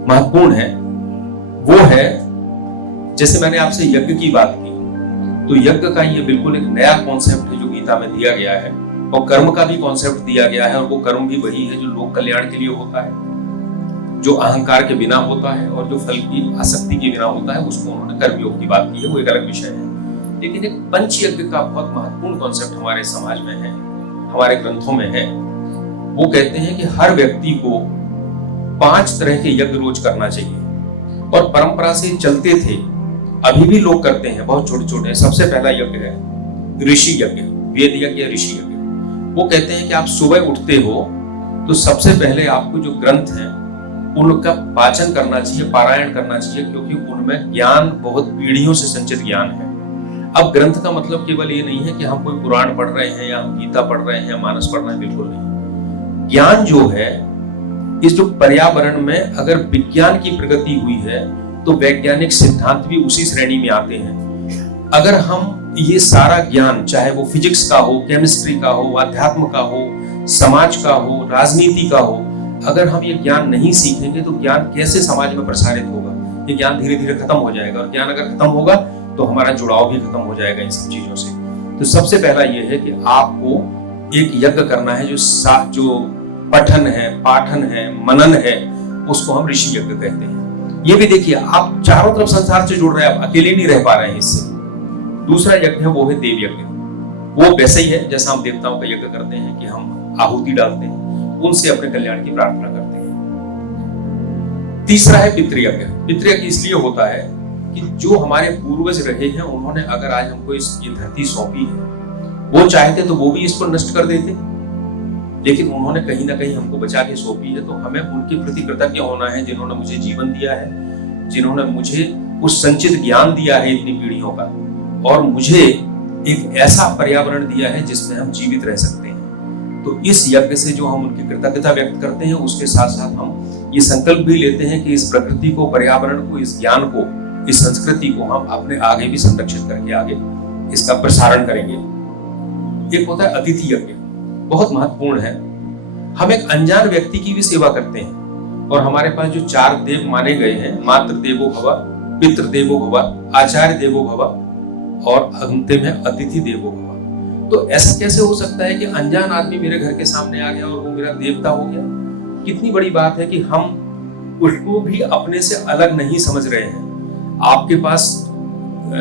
महत्वपूर्ण है, वो है, जैसे मैंने आपसे यज्ञ की बात की, तो यज्ञ का ये बिल्कुल एक नया कॉन्सेप्ट है जो गीता में दिया गया है, और कर्म का भी कॉन्सेप्ट दिया गया है। और वो कर्म भी वही है जो लोक कल्याण के लिए होता है, जो अहंकार के बिना होता है और जो फल की आसक्ति के बिना होता है, उसको उन्होंने कर्मयोग की बात की है, वो एक अलग विषय है। लेकिन एक पंच यज्ञ का बहुत महत्वपूर्ण कॉन्सेप्ट हमारे समाज में है, हमारे ग्रंथों में है। वो कहते हैं कि हर व्यक्ति को 5 तरह के यज्ञ रोज करना चाहिए, और परंपरा से चलते थे, अभी भी लोग करते हैं, बहुत छोटे छोटे। सबसे पहला यज्ञ है ऋषि यज्ञ, वेद यज्ञ या ऋषि यज्ञ। वो कहते हैं कि आप सुबह उठते हो तो सबसे पहले आपको जो ग्रंथ हैं उनका वाचन करना चाहिए, पारायण करना चाहिए, क्योंकि उनमें ज्ञान बहुत पीढ़ियों से संचित ज्ञान है। अब ग्रंथ का मतलब केवल ये नहीं है कि हम कोई पुराण पढ़ रहे हैं या हम गीता पढ़ रहे हैं या मानस पढ़ रहे हैं, बिल्कुल नहीं। ज्ञान जो है, इस जो पर्यावरण में अगर विज्ञान की प्रगति हुई है तो वैज्ञानिक सिद्धांत भी उसी श्रेणी में आते हैं। अगर हम ये सारा ज्ञान, चाहे वो फिजिक्स का हो, केमिस्ट्री का हो, अध्यात्म का हो, समाज का हो, राजनीति का हो, अगर हम ये ज्ञान नहीं सीखेंगे तो ज्ञान कैसे समाज में प्रसारित होगा? ये ज्ञान धीरे धीरे खत्म हो जाएगा, और ज्ञान अगर खत्म होगा तो हमारा जुड़ाव भी खत्म हो जाएगा इन सब चीजों से। तो सबसे पहला ये है कि आपको एक यज्ञ करना है, जो पठन है, पाठन है, मनन है, उसको हम ऋषि यज्ञ कहते हैं। ये भी देखिए, आप चारों तरफ संसार से जुड़ रहे हैं, आप अकेले नहीं रह पा रहे हैं इससे। दूसरा यज्ञ है, वो है देव यज्ञ। वो वैसे ही है जैसा हम देवताओं का यज्ञ करते हैं कि हम आहुति डालते हैं, उनसे अपने कल्याण की प्रार्थना करते हैं। तीसरा है पितृयज्ञ। पितृयज्ञ इसलिए होता है कि जो हमारे पूर्वज रहे हैं, उन्होंने अगर आज हमको ये धरती सौंपी है, वो चाहते तो वो भी इसको नष्ट कर देते, लेकिन उन्होंने कहीं ना कहीं हमको बचा के सौंपी है। तो हमें उनके प्रति कृतज्ञ होना है, जिन्होंने मुझे जीवन दिया है, जिन्होंने मुझे उस संचित ज्ञान दिया है इतनी पीढ़ियों का, और मुझे एक ऐसा पर्यावरण दिया है जिसमें हम जीवित रह सकते हैं। तो इस यज्ञ से जो हम उनकी कृतज्ञता व्यक्त करते हैं, उसके साथ साथ हम ये संकल्प भी लेते हैं कि इस प्रकृति को, पर्यावरण को, इस ज्ञान को, इस संस्कृति को हम अपने आगे भी संरक्षित करके आगे इसका प्रसारण करेंगे। एक होता है अतिथि यज्ञ, बहुत महत्वपूर्ण है। हम एक अनजान व्यक्ति की भी सेवा करते हैं और हमारे पास जो 4 देव माने गए हैं, मातृ देवो भव, पितृ देवो भव, आचार्य देवो भव और अंतिम है अतिथि देवो भव। तो ऐसा कैसे हो सकता है कि अनजान आदमी मेरे घर के सामने आ गया और वो मेरा देवता हो गया? कितनी बड़ी बात है कि हम उसको भी अपने से अलग नहीं समझ रहे हैं। आपके पास,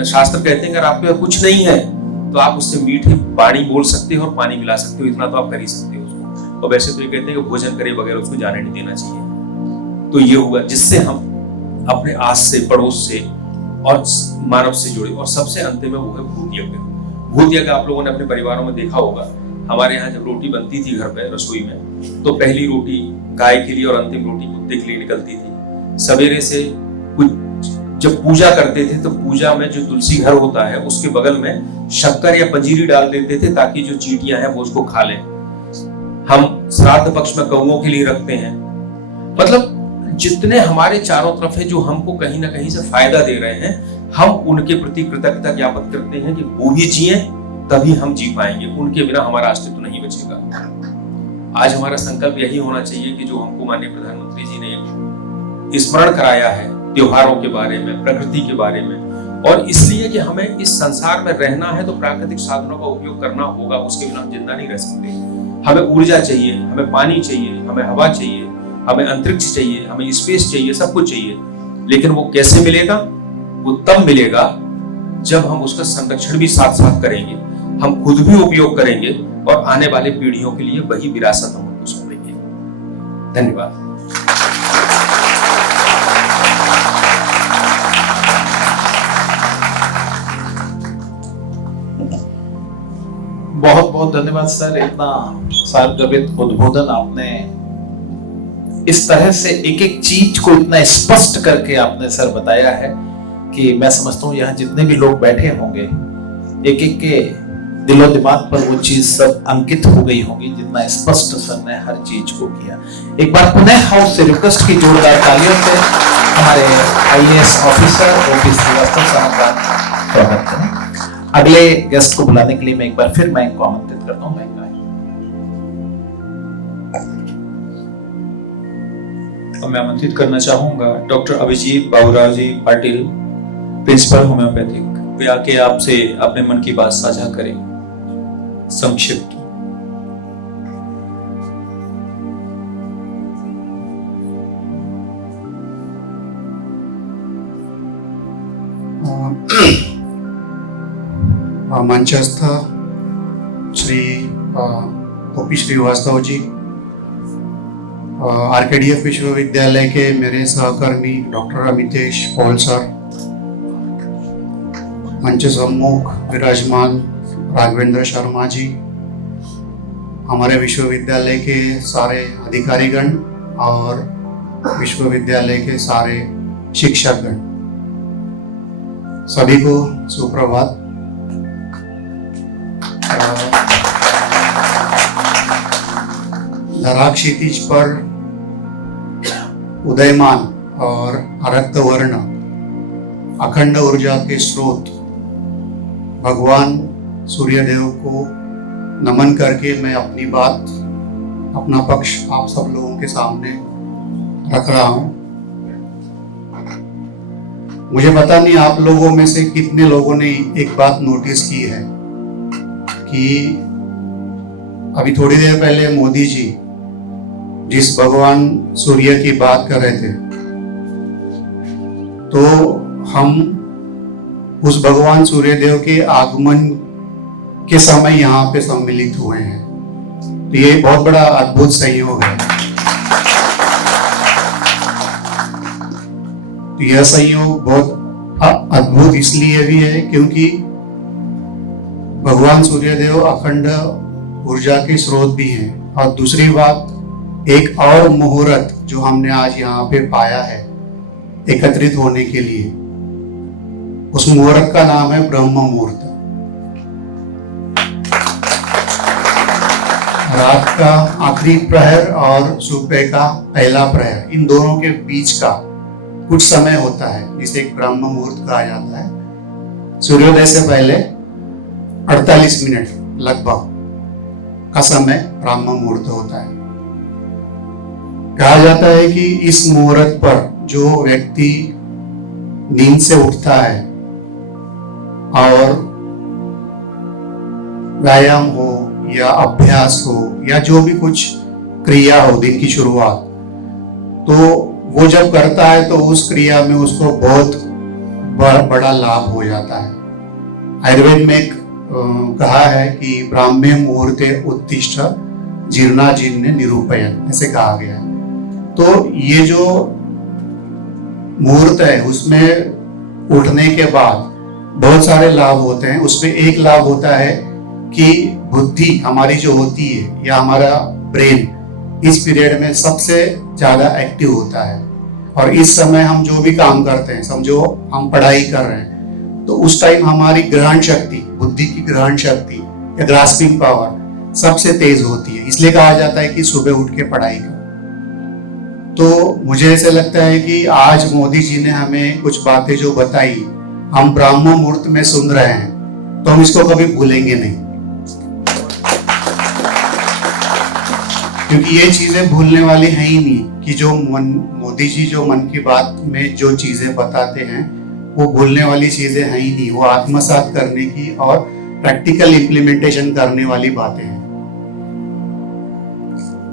शास्त्र कहते हैं अगर आपके पास कुछ नहीं है तो आप उससे मीठी वाणी बोल सकते हो और पानी मिला सकते हो, इतना तो आप कर ही सकते हो उसको। और वैसे तो ये कहते हैं कि भोजन करे बगैर उसको जाने नहीं देना चाहिए। तो ये हुआ जिससे हम अपने आस से, पड़ोस से और मानव से जुड़े। और सबसे अंतिम में वो है भूत यज्ञ। भूत यज्ञ आप लोगों ने अपने परिवारों में देखा होगा। हमारे यहाँ जब रोटी बनती थी घर पे रसोई में, तो पहली रोटी गाय के लिए और अंतिम रोटी कुत्ते के लिए निकलती थी। सवेरे से कुछ जब पूजा करते थे तो पूजा में जो तुलसी घर होता है उसके बगल में शक्कर या पंजीरी डाल देते थे ताकि जो चींटियां हैं वो उसको खा लें। हम श्राद्ध पक्ष में कौओं के लिए रखते हैं। मतलब जितने हमारे चारों तरफ है जो हमको कहीं ना कहीं से फायदा दे रहे हैं, हम उनके प्रति कृतज्ञता ज्ञापित करते हैं कि वो भी जिए तभी हम जी पाएंगे, उनके बिना हमारा अस्तित्व नहीं बचेगा। आज हमारा संकल्प यही होना चाहिए कि जो हमको माननीय प्रधानमंत्री जी ने स्मरण कराया है त्योहारों के बारे में, प्रकृति के बारे में, और इसलिए कि हमें इस संसार में रहना है तो प्राकृतिक साधनों का उपयोग करना होगा, उसके बिना हम जिंदा नहीं रह सकते। हमें ऊर्जा चाहिए, हमें पानी चाहिए, हमें हवा चाहिए, हमें अंतरिक्ष चाहिए, हमें स्पेस चाहिए, सब कुछ चाहिए। लेकिन वो कैसे मिलेगा? वो तब मिलेगा जब हम उसका संरक्षण भी साथ साथ करेंगे, हम खुद भी उपयोग करेंगे और आने वाले पीढ़ियों के लिए वही विरासत हम उनको सौंपेंगे। धन्यवाद। बहुत बहुत धन्यवाद सर, इतना सारगर्भित उद्बोधन आपने, इस तरह से एक एक चीज को इतना स्पष्ट करके आपने सर बताया है कि मैं समझता हूँ यहाँ जितने भी लोग बैठे होंगे एक एक के दिलो दिमाग पर वो चीज सब अंकित हो गई होगी, जितना स्पष्ट सर ने हर चीज को किया। एक बार पुनः हाउस से रिक्वेस्ट की जोरदार तालियों से हमारे आईएएस ऑफिसर ओपी श्रीवास्तव साहब का स्वागत करें। अगले गेस्ट को बुलाने के लिए मैं एक बार फिर मैं इनको आमंत्रित करता हूँ। मैं आमंत्रित करना चाहूंगा डॉक्टर अभिजीत बाबूराव जी पाटिल, प्रिंसिपल होम्योपैथिक। वे आके आपसे अपने मन की बात साझा करें संक्षिप्त। मंचस्थ श्री ओपी श्रीवास्तव जी, आरकेडीएफ विश्वविद्यालय के मेरे सहकर्मी डॉक्टर अमितेश पॉल सर, मंच सम्मुख विराजमान राघवेंद्र शर्मा जी, हमारे विश्वविद्यालय के सारे अधिकारीगण और विश्वविद्यालय के सारे शिक्षकगण, सभी को सुप्रभात। धरा क्षितिज पर उदयमान और रक्त वर्ण अखंड ऊर्जा के स्रोत भगवान सूर्यदेव को नमन करके मैं अपनी बात, अपना पक्ष आप सब लोगों के सामने रख रहा हूं। मुझे पता नहीं आप लोगों में से कितने लोगों ने एक बात नोटिस की है कि अभी थोड़ी देर पहले मोदी जी जिस भगवान सूर्य की बात कर रहे थे, तो हम उस भगवान सूर्यदेव के आगमन के समय यहाँ पे सम्मिलित हुए हैं। तो ये बहुत बड़ा अद्भुत संयोग है। तो यह संयोग बहुत अद्भुत इसलिए भी है क्योंकि भगवान सूर्यदेव अखंड ऊर्जा के स्रोत भी हैं। और दूसरी बात, एक और मुहूर्त जो हमने आज यहाँ पे पाया है एकत्रित होने के लिए, उस मुहूर्त का नाम है ब्रह्म मुहूर्त। रात का आखिरी प्रहर और सुबह का पहला प्रहर, इन दोनों के बीच का कुछ समय होता है जिसे एक ब्रह्म मुहूर्त कहा जाता है। सूर्योदय से पहले 48 मिनट लगभग का समय ब्रह्म मुहूर्त होता है। कहा जाता है कि इस मुहूर्त पर जो व्यक्ति नींद से उठता है और व्यायाम हो या अभ्यास हो या जो भी कुछ क्रिया हो दिन की शुरुआत, तो वो जब करता है तो उस क्रिया में उसको बहुत बड़ा लाभ हो जाता है। आयुर्वेद में कहा है कि ब्राह्मे मुहूर्ते उत्तिष्ठ जीर्णाजीर्णे निरूपयन्, ऐसे कहा गया है। तो ये जो मुहूर्त है उसमें उठने के बाद बहुत सारे लाभ होते हैं। उसमें एक लाभ होता है कि बुद्धि हमारी जो होती है या हमारा ब्रेन इस पीरियड में सबसे ज्यादा एक्टिव होता है, और इस समय हम जो भी काम करते हैं, समझो हम पढ़ाई कर रहे हैं, तो उस टाइम हमारी ग्रहण शक्ति, बुद्धि की ग्रहण शक्ति या ग्रास्पिंग पावर सबसे तेज होती है। इसलिए कहा जाता है कि सुबह उठ के पढ़ाई करो। तो मुझे ऐसा लगता है कि आज मोदी जी ने हमें कुछ बातें जो बताई, हम ब्राह्म मुहूर्त में सुन रहे हैं, तो हम इसको कभी भूलेंगे नहीं, क्योंकि ये चीजें भूलने वाली है ही नहीं। कि जो मोदी जी जो मन की बात में जो चीजें बताते हैं वो भूलने वाली चीजें हैं ही नहीं, वो आत्मसात करने की और प्रैक्टिकल इम्प्लीमेंटेशन करने वाली बातें हैं।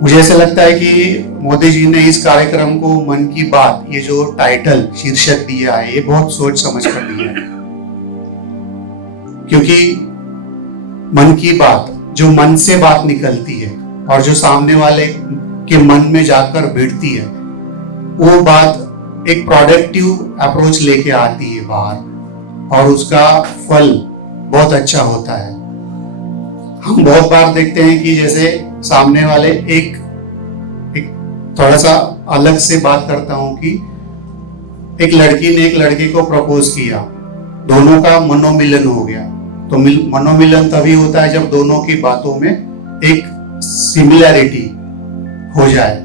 मुझे ऐसा लगता है कि मोदी जी ने इस कार्यक्रम को मन की बात, ये जो टाइटल शीर्षक दिया है, ये बहुत सोच समझ कर दिया है। क्योंकि मन की बात जो मन से बात निकलती है और जो सामने वाले के मन में जाकर भिड़ती है, वो बात एक प्रोडक्टिव अप्रोच लेके आती है बाहर, और उसका फल बहुत अच्छा होता है। हम बहुत बार देखते हैं कि जैसे सामने वाले एक थोड़ा सा अलग से बात करता हूं कि एक लड़की ने एक लड़के को प्रपोज किया, दोनों का मनोमिलन हो गया। तो मनोमिलन तभी होता है जब दोनों की बातों में एक सिमिलैरिटी हो जाए।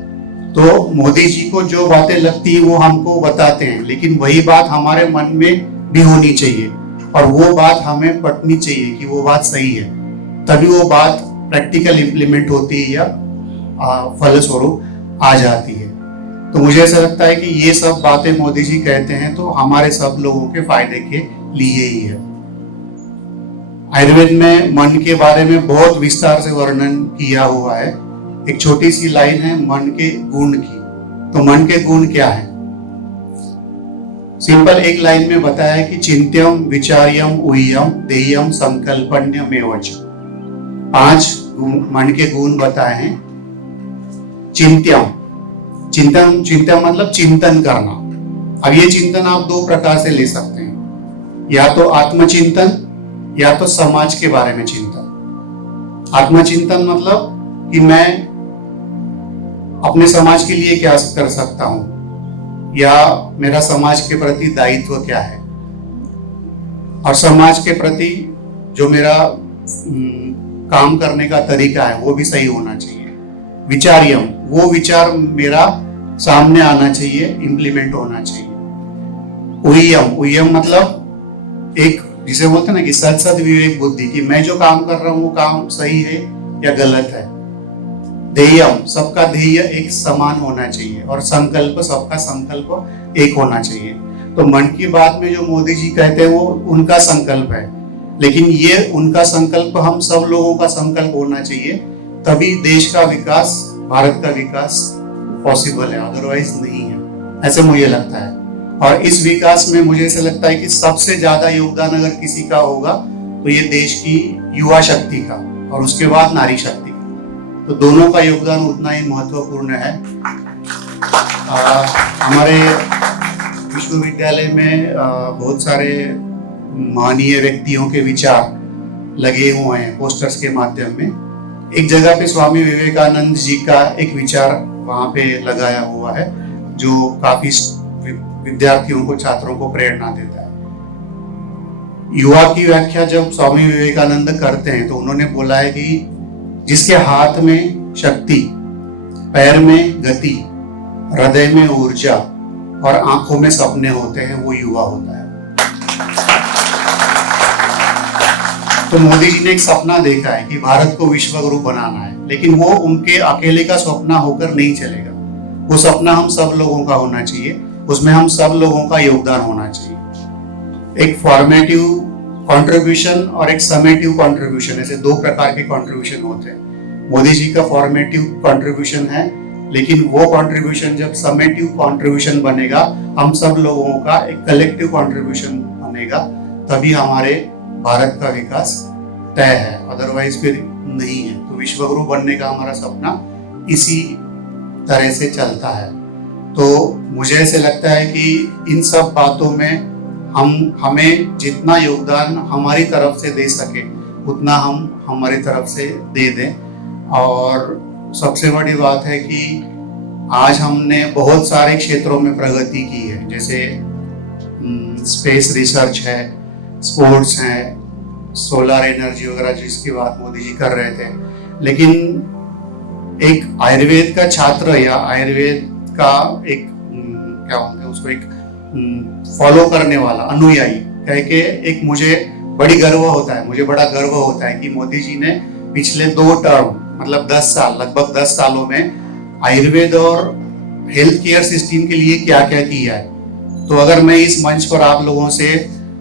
तो मोदी जी को जो बातें लगती है वो हमको बताते हैं, लेकिन वही बात हमारे मन में भी होनी चाहिए और वो बात हमें पटनी चाहिए कि वो बात सही है, तभी वो बात प्रैक्टिकल इम्प्लीमेंट होती है या फलस्वरूप आ जाती है। तो मुझे ऐसा लगता है कि ये सब बातें मोदी जी कहते हैं तो हमारे सब लोगों के फायदे के लिए ही है। आयुर्वेद में मन के बारे में बहुत विस्तार से वर्णन किया हुआ है। एक छोटी सी लाइन है मन के गुण की। तो मन के गुण क्या है? सिंपल एक लाइन में बताया है कि चिंत्यम विचार्यम उह्यम देयम संकल्पन्यमेवच। 5 मन के गुण बताए हैं। चिंत्यम, चिंतन मतलब चिंतन करना। अब ये चिंतन आप 2 प्रकार से ले सकते हैं, या तो आत्मचिंतन या तो समाज के बारे में चिंतन। आत्मचिंतन मतलब कि मैं अपने समाज के लिए क्या कर सकता हूं, या मेरा समाज के प्रति दायित्व क्या है, और समाज के प्रति जो मेरा काम करने का तरीका है वो भी सही होना चाहिए। विचार्यम, वो विचार मेरा सामने आना चाहिए, इंप्लीमेंट होना चाहिए। उह्यम, उह्यम मतलब एक जिसे बोलते हैं ना कि सद विवेक बुद्धि, कि मैं जो काम कर रहा हूं वो काम सही है या गलत है। ध्येयम, सबका ध्येय एक समान होना चाहिए, और संकल्प, सबका संकल्प एक होना चाहिए। तो मन की बात में जो मोदी जी कहते हैं वो उनका संकल्प है, लेकिन ये उनका संकल्प हम सब लोगों का संकल्प होना चाहिए, तभी देश का विकास, भारत का विकास पॉसिबल है, अदरवाइज नहीं है, ऐसे मुझे लगता है। और इस विकास में मुझे ऐसा लगता है कि सबसे ज्यादा योगदान अगर किसी का होगा तो ये देश की युवा शक्ति का, और उसके बाद नारी शक्ति का। तो दोनों का योगदान उतना ही महत्वपूर्ण है। हमारे विश्वविद्यालय में बहुत सारे महनीय व्यक्तियों के विचार लगे हुए हैं पोस्टर्स के माध्यम में। एक जगह पे स्वामी विवेकानंद जी का एक विचार वहां पे लगाया हुआ है जो काफी विद्यार्थियों को, छात्रों को प्रेरणा देता है। युवा की व्याख्या जब स्वामी विवेकानंद करते हैं तो उन्होंने बोला है कि जिसके हाथ में शक्ति, पैर में गति, हृदय में ऊर्जा और आंखों में सपने होते हैं, वो युवा होता है। तो मोदी जी ने एक सपना देखा है कि भारत को विश्व गुरु बनाना है, लेकिन वो उनके अकेले का सपना होकर नहीं चलेगा। वो सपना हम सब लोगों का होना चाहिए, उसमें हम सब लोगों का योगदान होना चाहिए। एक फॉर्मेटिव कंट्रीब्यूशन और एक समेटिव कंट्रीब्यूशन, ऐसे दो प्रकार के कंट्रीब्यूशन होते हैं। मोदी जी का फॉर्मेटिव कंट्रीब्यूशन है, लेकिन वो कंट्रीब्यूशन जब समेटिव कंट्रीब्यूशन बनेगा, हम सब लोगों का एक कलेक्टिव कंट्रीब्यूशन बनेगा, तभी हमारे भारत का विकास तय है, अदरवाइज फिर नहीं है। तो विश्व गुरु बनने का हमारा सपना इसी तरह से चलता है। तो मुझे ऐसे लगता है कि इन सब बातों में हमें जितना योगदान हमारी तरफ से दे सके उतना हम हमारी तरफ से दे दें। और सबसे बड़ी बात है कि आज हमने बहुत सारे क्षेत्रों में प्रगति की है, जैसे स्पेस रिसर्च है, स्पोर्ट्स है, सोलर एनर्जी वगैरह जिसकी बात मोदी जी कर रहे थे। लेकिन एक आयुर्वेद का छात्र या आयुर्वेद का एक क्या बोलते हैं उसको, एक फॉलो करने वाला अनुयायी कह के एक मुझे बड़ी गर्व होता है, मुझे बड़ा गर्व होता है कि मोदी जी ने पिछले 2 टर्म मतलब 10 साल, लगभग 10 सालों में आयुर्वेद और हेल्थ केयर सिस्टम के लिए क्या क्या किया है। तो अगर मैं इस मंच पर आप लोगों से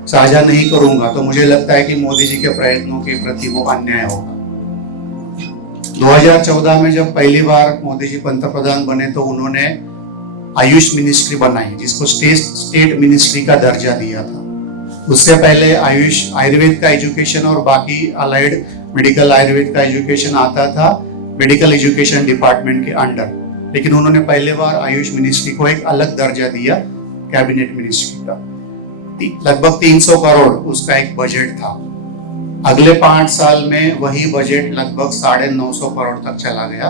साझा नहीं करूंगा तो मुझे लगता है कि मोदी जी के प्रयत्नों के प्रति वो अन्याय होगा। 2014 में जब पहली बार मोदी जी पंतप्रधान बने तो उन्होंने आयुष मिनिस्ट्री बनाई, जिसको स्टेट मिनिस्ट्री का दर्जा दिया था। उससे पहले आयुर्वेद का एजुकेशन और बाकी अलाइड मेडिकल आयुर्वेद का एजुकेशन आता था मेडिकल एजुकेशन डिपार्टमेंट के अंडर, लेकिन उन्होंने पहले बार आयुष मिनिस्ट्री को एक अलग दर्जा दिया कैबिनेट मिनिस्ट्री का। लगभग 300 करोड़ उसका एक बजट था। अगले 5 साल में वही बजट लगभग 950 करोड़ तक चला गया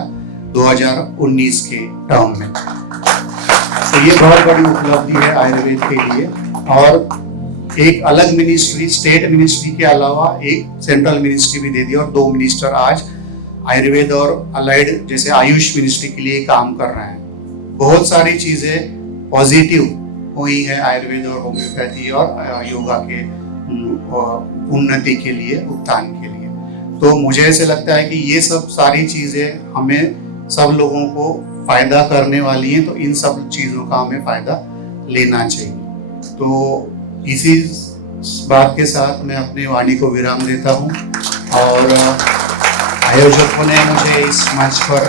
2019 के टर्म में। तो ये बहुत बड़ी उपलब्धि है आयुर्वेद के लिए। और एक अलग मिनिस्ट्री, स्टेट मिनिस्ट्री के अलावा एक सेंट्रल मिनिस्ट्री भी दे दी और 2 मिनिस्टर आज आयुर्वेद और अलाइड जैसे आयुष मिनिस्ट्री के लिए काम कर रहे हैं। बहुत सारी चीजें पॉजिटिव हुई है आयुर्वेद और होम्योपैथी और योगा के उन्नति के लिए, उत्थान के लिए। तो मुझे ऐसे लगता है कि ये सब सारी चीजें हमें सब लोगों को फायदा करने वाली हैं, तो इन सब चीजों का हमें फायदा लेना चाहिए। तो इसी बात के साथ मैं अपनी वाणी को विराम देता हूँ और आयोजकों ने मुझे इस मंच पर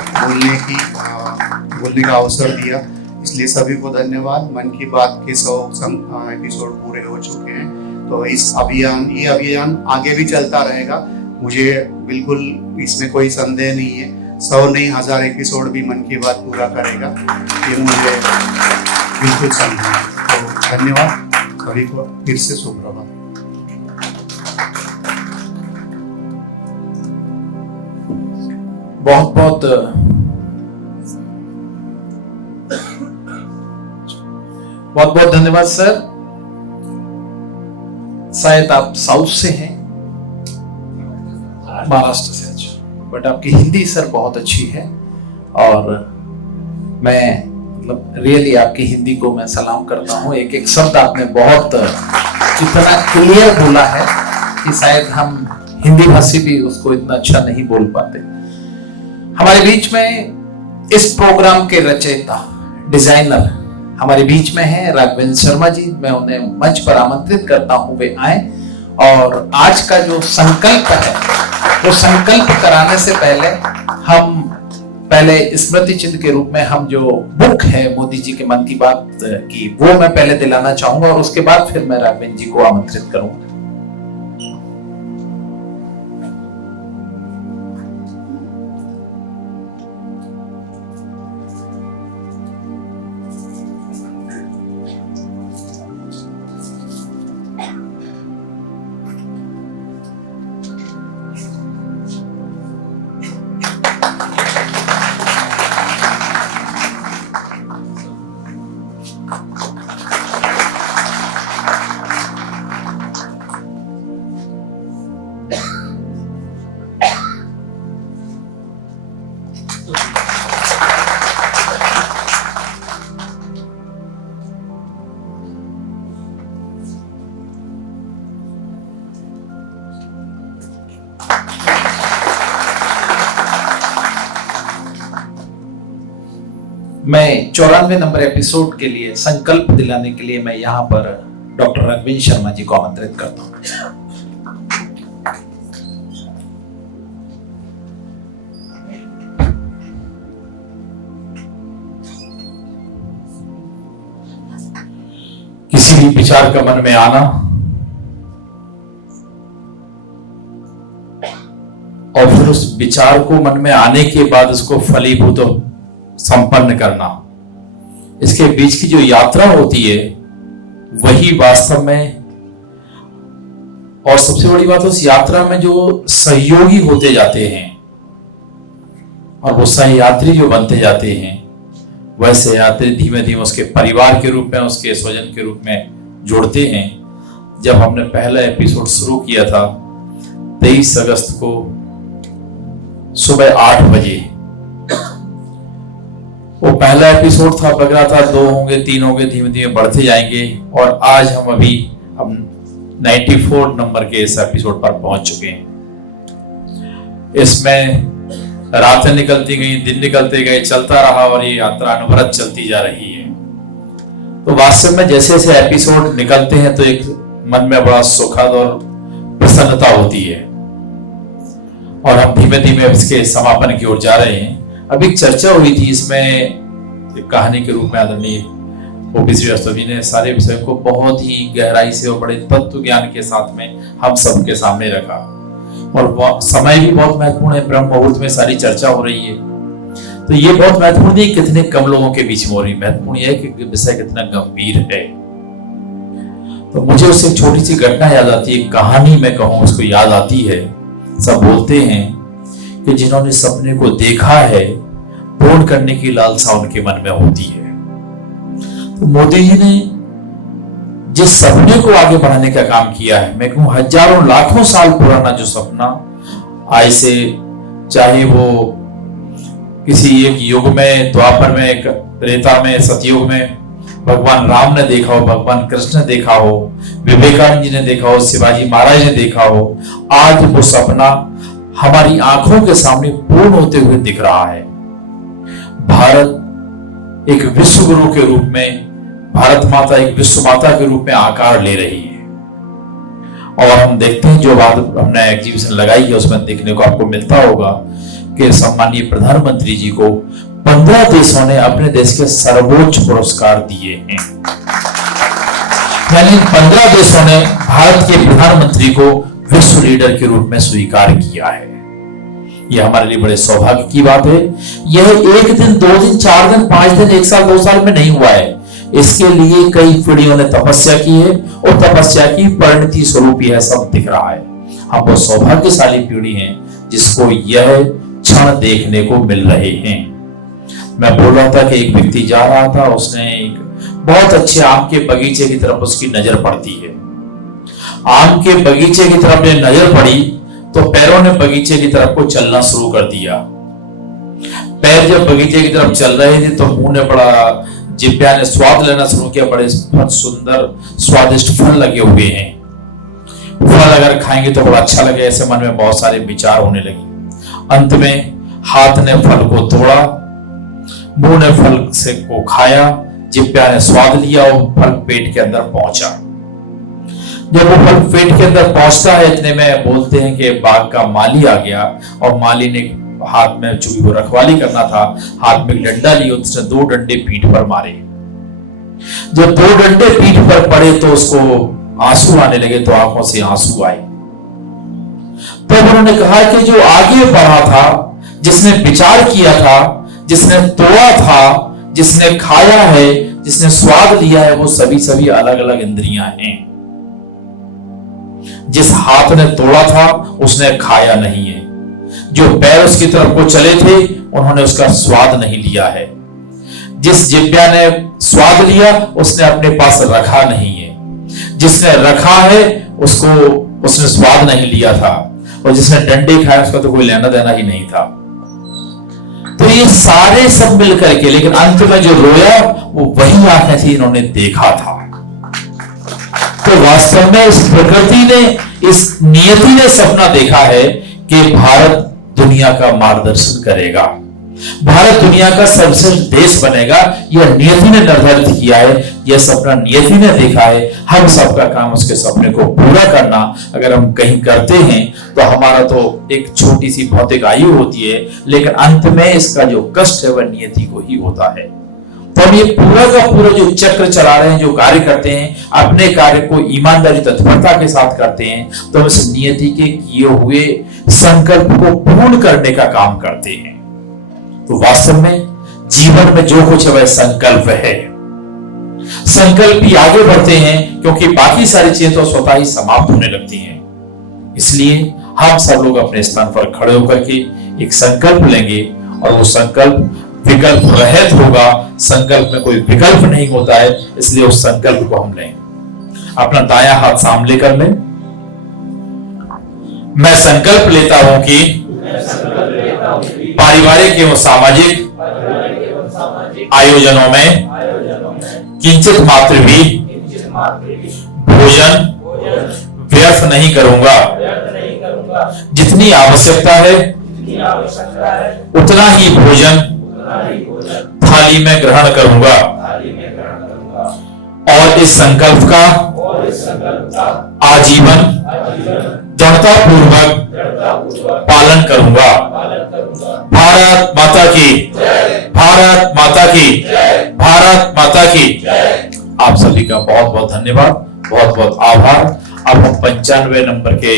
बोलने का अवसर दिया, इसलिए सभी को धन्यवाद। मन की बात के 100 एपिसोड पूरे हो चुके हैं, तो ये अभियान आगे भी चलता रहेगा। मुझे बिल्कुल इसमें कोई संदेह नहीं है, 100 नहीं 1000 एपिसोड भी मन की बात पूरा करेगा, ये मुझे बिल्कुल संदेह है। तो धन्यवाद सभी को, फिर से सुप्रभात। बहुत बहुत धन्यवाद सर। शायद आप साउथ से हैं, महाराष्ट्र से। अच्छा, बट आपकी हिंदी सर बहुत अच्छी है और मैं मतलब रियली आपकी हिंदी को मैं सलाम करता हूँ। एक एक शब्द आपने बहुत इतना क्लियर बोला है कि शायद हम हिंदी भाषी भी उसको इतना अच्छा नहीं बोल पाते। हमारे बीच में इस प्रोग्राम के रचयिता, डिजाइनर हमारे बीच में है राघवेंद्र शर्मा जी। मैं उन्हें मंच पर आमंत्रित करता हूं, वे आए और आज का जो संकल्प है वो संकल्प कराने से पहले स्मृति चिन्ह के रूप में हम जो बुक है मोदी जी के मन की बात की, वो मैं पहले दिलाना चाहूंगा और उसके बाद फिर मैं राघवेंद्र जी को आमंत्रित करूंगा। मैं 94 नंबर एपिसोड के लिए संकल्प दिलाने के लिए मैं यहाँ पर डॉक्टर रघुवीर शर्मा जी को आमंत्रित करता हूँ। किसी भी विचार का मन में आना और फिर उस विचार को मन में आने के बाद उसको फलीभूत संपन्न करना, इसके बीच की जो यात्रा होती है वही वास्तव में, और सबसे बड़ी बात उस यात्रा में जो सहयोगी होते जाते हैं और वो सहयात्री जो बनते जाते हैं, वैसे यात्री धीमे धीमे उसके परिवार के रूप में, उसके स्वजन के रूप में जुड़ते हैं। जब हमने पहला एपिसोड शुरू किया था 23 अगस्त को सुबह 8 बजे, वो पहला एपिसोड था, लग रहा था 2 होंगे 3 होंगे, धीमे धीमे बढ़ते जाएंगे और आज हम 94 नंबर के इस एपिसोड पर पहुंच चुके हैं। इसमें रातें निकलती गई, दिन निकलते गए, चलता रहा और ये यात्रा अनवरत चलती जा रही है। तो वास्तव में जैसे जैसे एपिसोड निकलते हैं तो एक मन में बड़ा सुखद और प्रसन्नता होती है और हम धीमे धीमे इसके समापन की ओर जा रहे हैं। अभी एक चर्चा हुई थी, इसमें एक कहानी के रूप में आदरणीय ओपी श्रीवास्तव जी ने सारे विषय को बहुत ही गहराई से और बड़े तत्व ज्ञान के साथ में हम सबके सामने रखा और समय भी बहुत महत्वपूर्ण है, ब्रह्म मुहूर्त में सारी चर्चा हो रही है। तो ये बहुत महत्वपूर्ण नहीं कितने कम लोगों के बीच में हो रही, महत्वपूर्ण यह है कि विषय कितना गंभीर है। तो मुझे उससे एक छोटी सी घटना याद आती है, कहानी में कहूं उसको याद आती है। सब बोलते हैं कि जिन्होंने सपने को देखा है पूर्ण करने की लालसा उनके मन में होती है। तो मोदी जी ने जिस सपने को आगे बढ़ाने का काम किया है, मैं कहूं हजारों लाखों साल पुराना जो सपना आज से, चाहे वो किसी एक युग में, द्वापर में, त्रेता में, सतयुग में भगवान राम ने देखा हो, भगवान कृष्ण ने देखा हो, विवेकानंद जी ने देखा हो, शिवाजी महाराज ने देखा हो, आज वो सपना हमारी आंखों के सामने पूर्ण होते हुए दिख रहा है। भारत एक विश्व गुरु के रूप में, भारत माता एक विश्व माता के रूप में आकार ले रही है और हम देखते हैं जो बात हमने एग्जीबिशन लगाई है उसमें देखने को आपको मिलता होगा कि सम्माननीय प्रधानमंत्री जी को 15 देशों ने अपने देश के सर्वोच्च पुरस्कार दिए हैं। यानी 15 देशों ने भारत के प्रधानमंत्री को विश्व लीडर के रूप में स्वीकार किया है। यह हमारे लिए बड़े सौभाग्य की बात है। यह 1 दिन, 2 दिन, 4 दिन, 5 दिन, 1 साल, 2 साल में नहीं हुआ है। इसके लिए कई पीढ़ियों ने तपस्या की है और तपस्या की परिणति स्वरूप यह सब दिख रहा है। हम बहुत सौभाग्यशाली पीढ़ी हैं जिसको यह क्षण देखने को मिल रहे हैं। मैं बोल रहा था कि एक व्यक्ति जा रहा था, उसने एक बहुत अच्छे आम के बगीचे की तरफ उसकी नजर पड़ती है। आम के बगीचे की तरफ जब नजर पड़ी तो पैरों ने बगीचे की तरफ को चलना शुरू कर दिया। पैर जब बगीचे की तरफ चल रहे थे तो मुंह ने बड़ा, जिह्वा ने स्वाद लेना शुरू किया। बड़े सुंदर स्वादिष्ट फल लगे हुए हैं, फल अगर खाएंगे तो बड़ा अच्छा लगे, ऐसे मन में बहुत सारे विचार होने लगे। अंत में हाथ ने फल को तोड़ा, मुंह ने फल से को खाया, जिह्वा ने स्वाद लिया और फल पेट के अंदर पहुंचा। जब वो फल पेट के अंदर पहुंचता है इतने में बोलते हैं कि बाग का माली आ गया और माली ने हाथ में, चूंकि वो रखवाली करना था, हाथ में डंडा लिया, उसने 2 डंडे पीठ पर मारे। जब 2 डंडे पीठ पर पड़े तो उसको आंसू आने लगे, तो आंखों से आंसू आए। तब उन्होंने कहा कि जो आगे बढ़ा था, जिसने विचार किया था, जिसने तोड़ा था, जिसने खाया है, जिसने स्वाद लिया है, वो सभी अलग अलग इंद्रियां हैं। जिस हाथ ने तोड़ा था उसने खाया नहीं है, जो पैर उसकी तरफ को चले थे उन्होंने उसका स्वाद नहीं लिया है, जिस जिह्वा ने स्वाद लिया उसने अपने पास रखा नहीं है, जिसने रखा है उसने स्वाद नहीं लिया था, और जिसने डंडे खाया उसका तो कोई लेना देना ही नहीं था। तो ये सारे सब मिलकर के, लेकिन अंत में जो रोया वो वही आंखें थी, इन्होंने देखा था। तो वास्तव में इस प्रकृति ने, इस नियति ने सपना देखा है कि भारत दुनिया का मार्गदर्शन करेगा। भारत दुनिया का सर्वश्रेष्ठ देश बनेगा, यह नियति ने निर्धारित किया है, यह सपना नियति ने देखा है। हम सबका काम उसके सपने को पूरा करना। अगर हम कहीं करते हैं तो हमारा तो एक छोटी सी भौतिक आयु होती है, लेकिन अंत में इसका जो कष्ट है वह नियति को ही होता है। तो हम ये पूरा का पूरा जो चक्र चला रहे हैं, जो कार्य करते हैं, अपने कार्य को ईमानदारी तत्परता के साथ करते हैं, तो हम इस नियति के किए हुए संकल्प को पूर्ण करने का काम करते हैं। तो वास्तव में जीवन में जो कुछ है वह संकल्प है। संकल्प ही आगे बढ़ते हैं, क्योंकि बाकी सारी चीजें तो स्वतः ही समाप्त होने लगती हैं। इसलिए हम सब लोग अपने स्थान पर खड़े होकर के एक संकल्प लेंगे, और वो संकल्प विकल्प रहित होगा। संकल्प में कोई विकल्प नहीं होता है, इसलिए उस संकल्प को हम लें। अपना दायां हाथ सामने कर लें। मैं संकल्प लेता हूं कि पारिवारिक एवं सामाजिक आयोजनों में किंचित मात्र भी भोजन व्यर्थ नहीं करूंगा। जितनी आवश्यकता है उतना ही भोजन थाली में ग्रहण करूंगा, और इस संकल्प का आजीवन दृढ़ता पूर्वक पालन करूंगा। भारत माता की, भारत माता की, भारत माता की। आप सभी का बहुत बहुत धन्यवाद, बहुत बहुत आभार। अब हम 95 नंबर के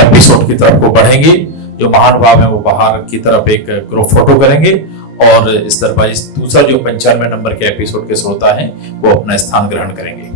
एपिसोड की तरफ को बढ़ेंगे। जो महानुभाव है वो बाहर की तरफ एक ग्रुप फोटो करेंगे, और इस तरफ दूसरा जो 95 नंबर के एपिसोड के श्रोता हैं वो अपना स्थान ग्रहण करेंगे।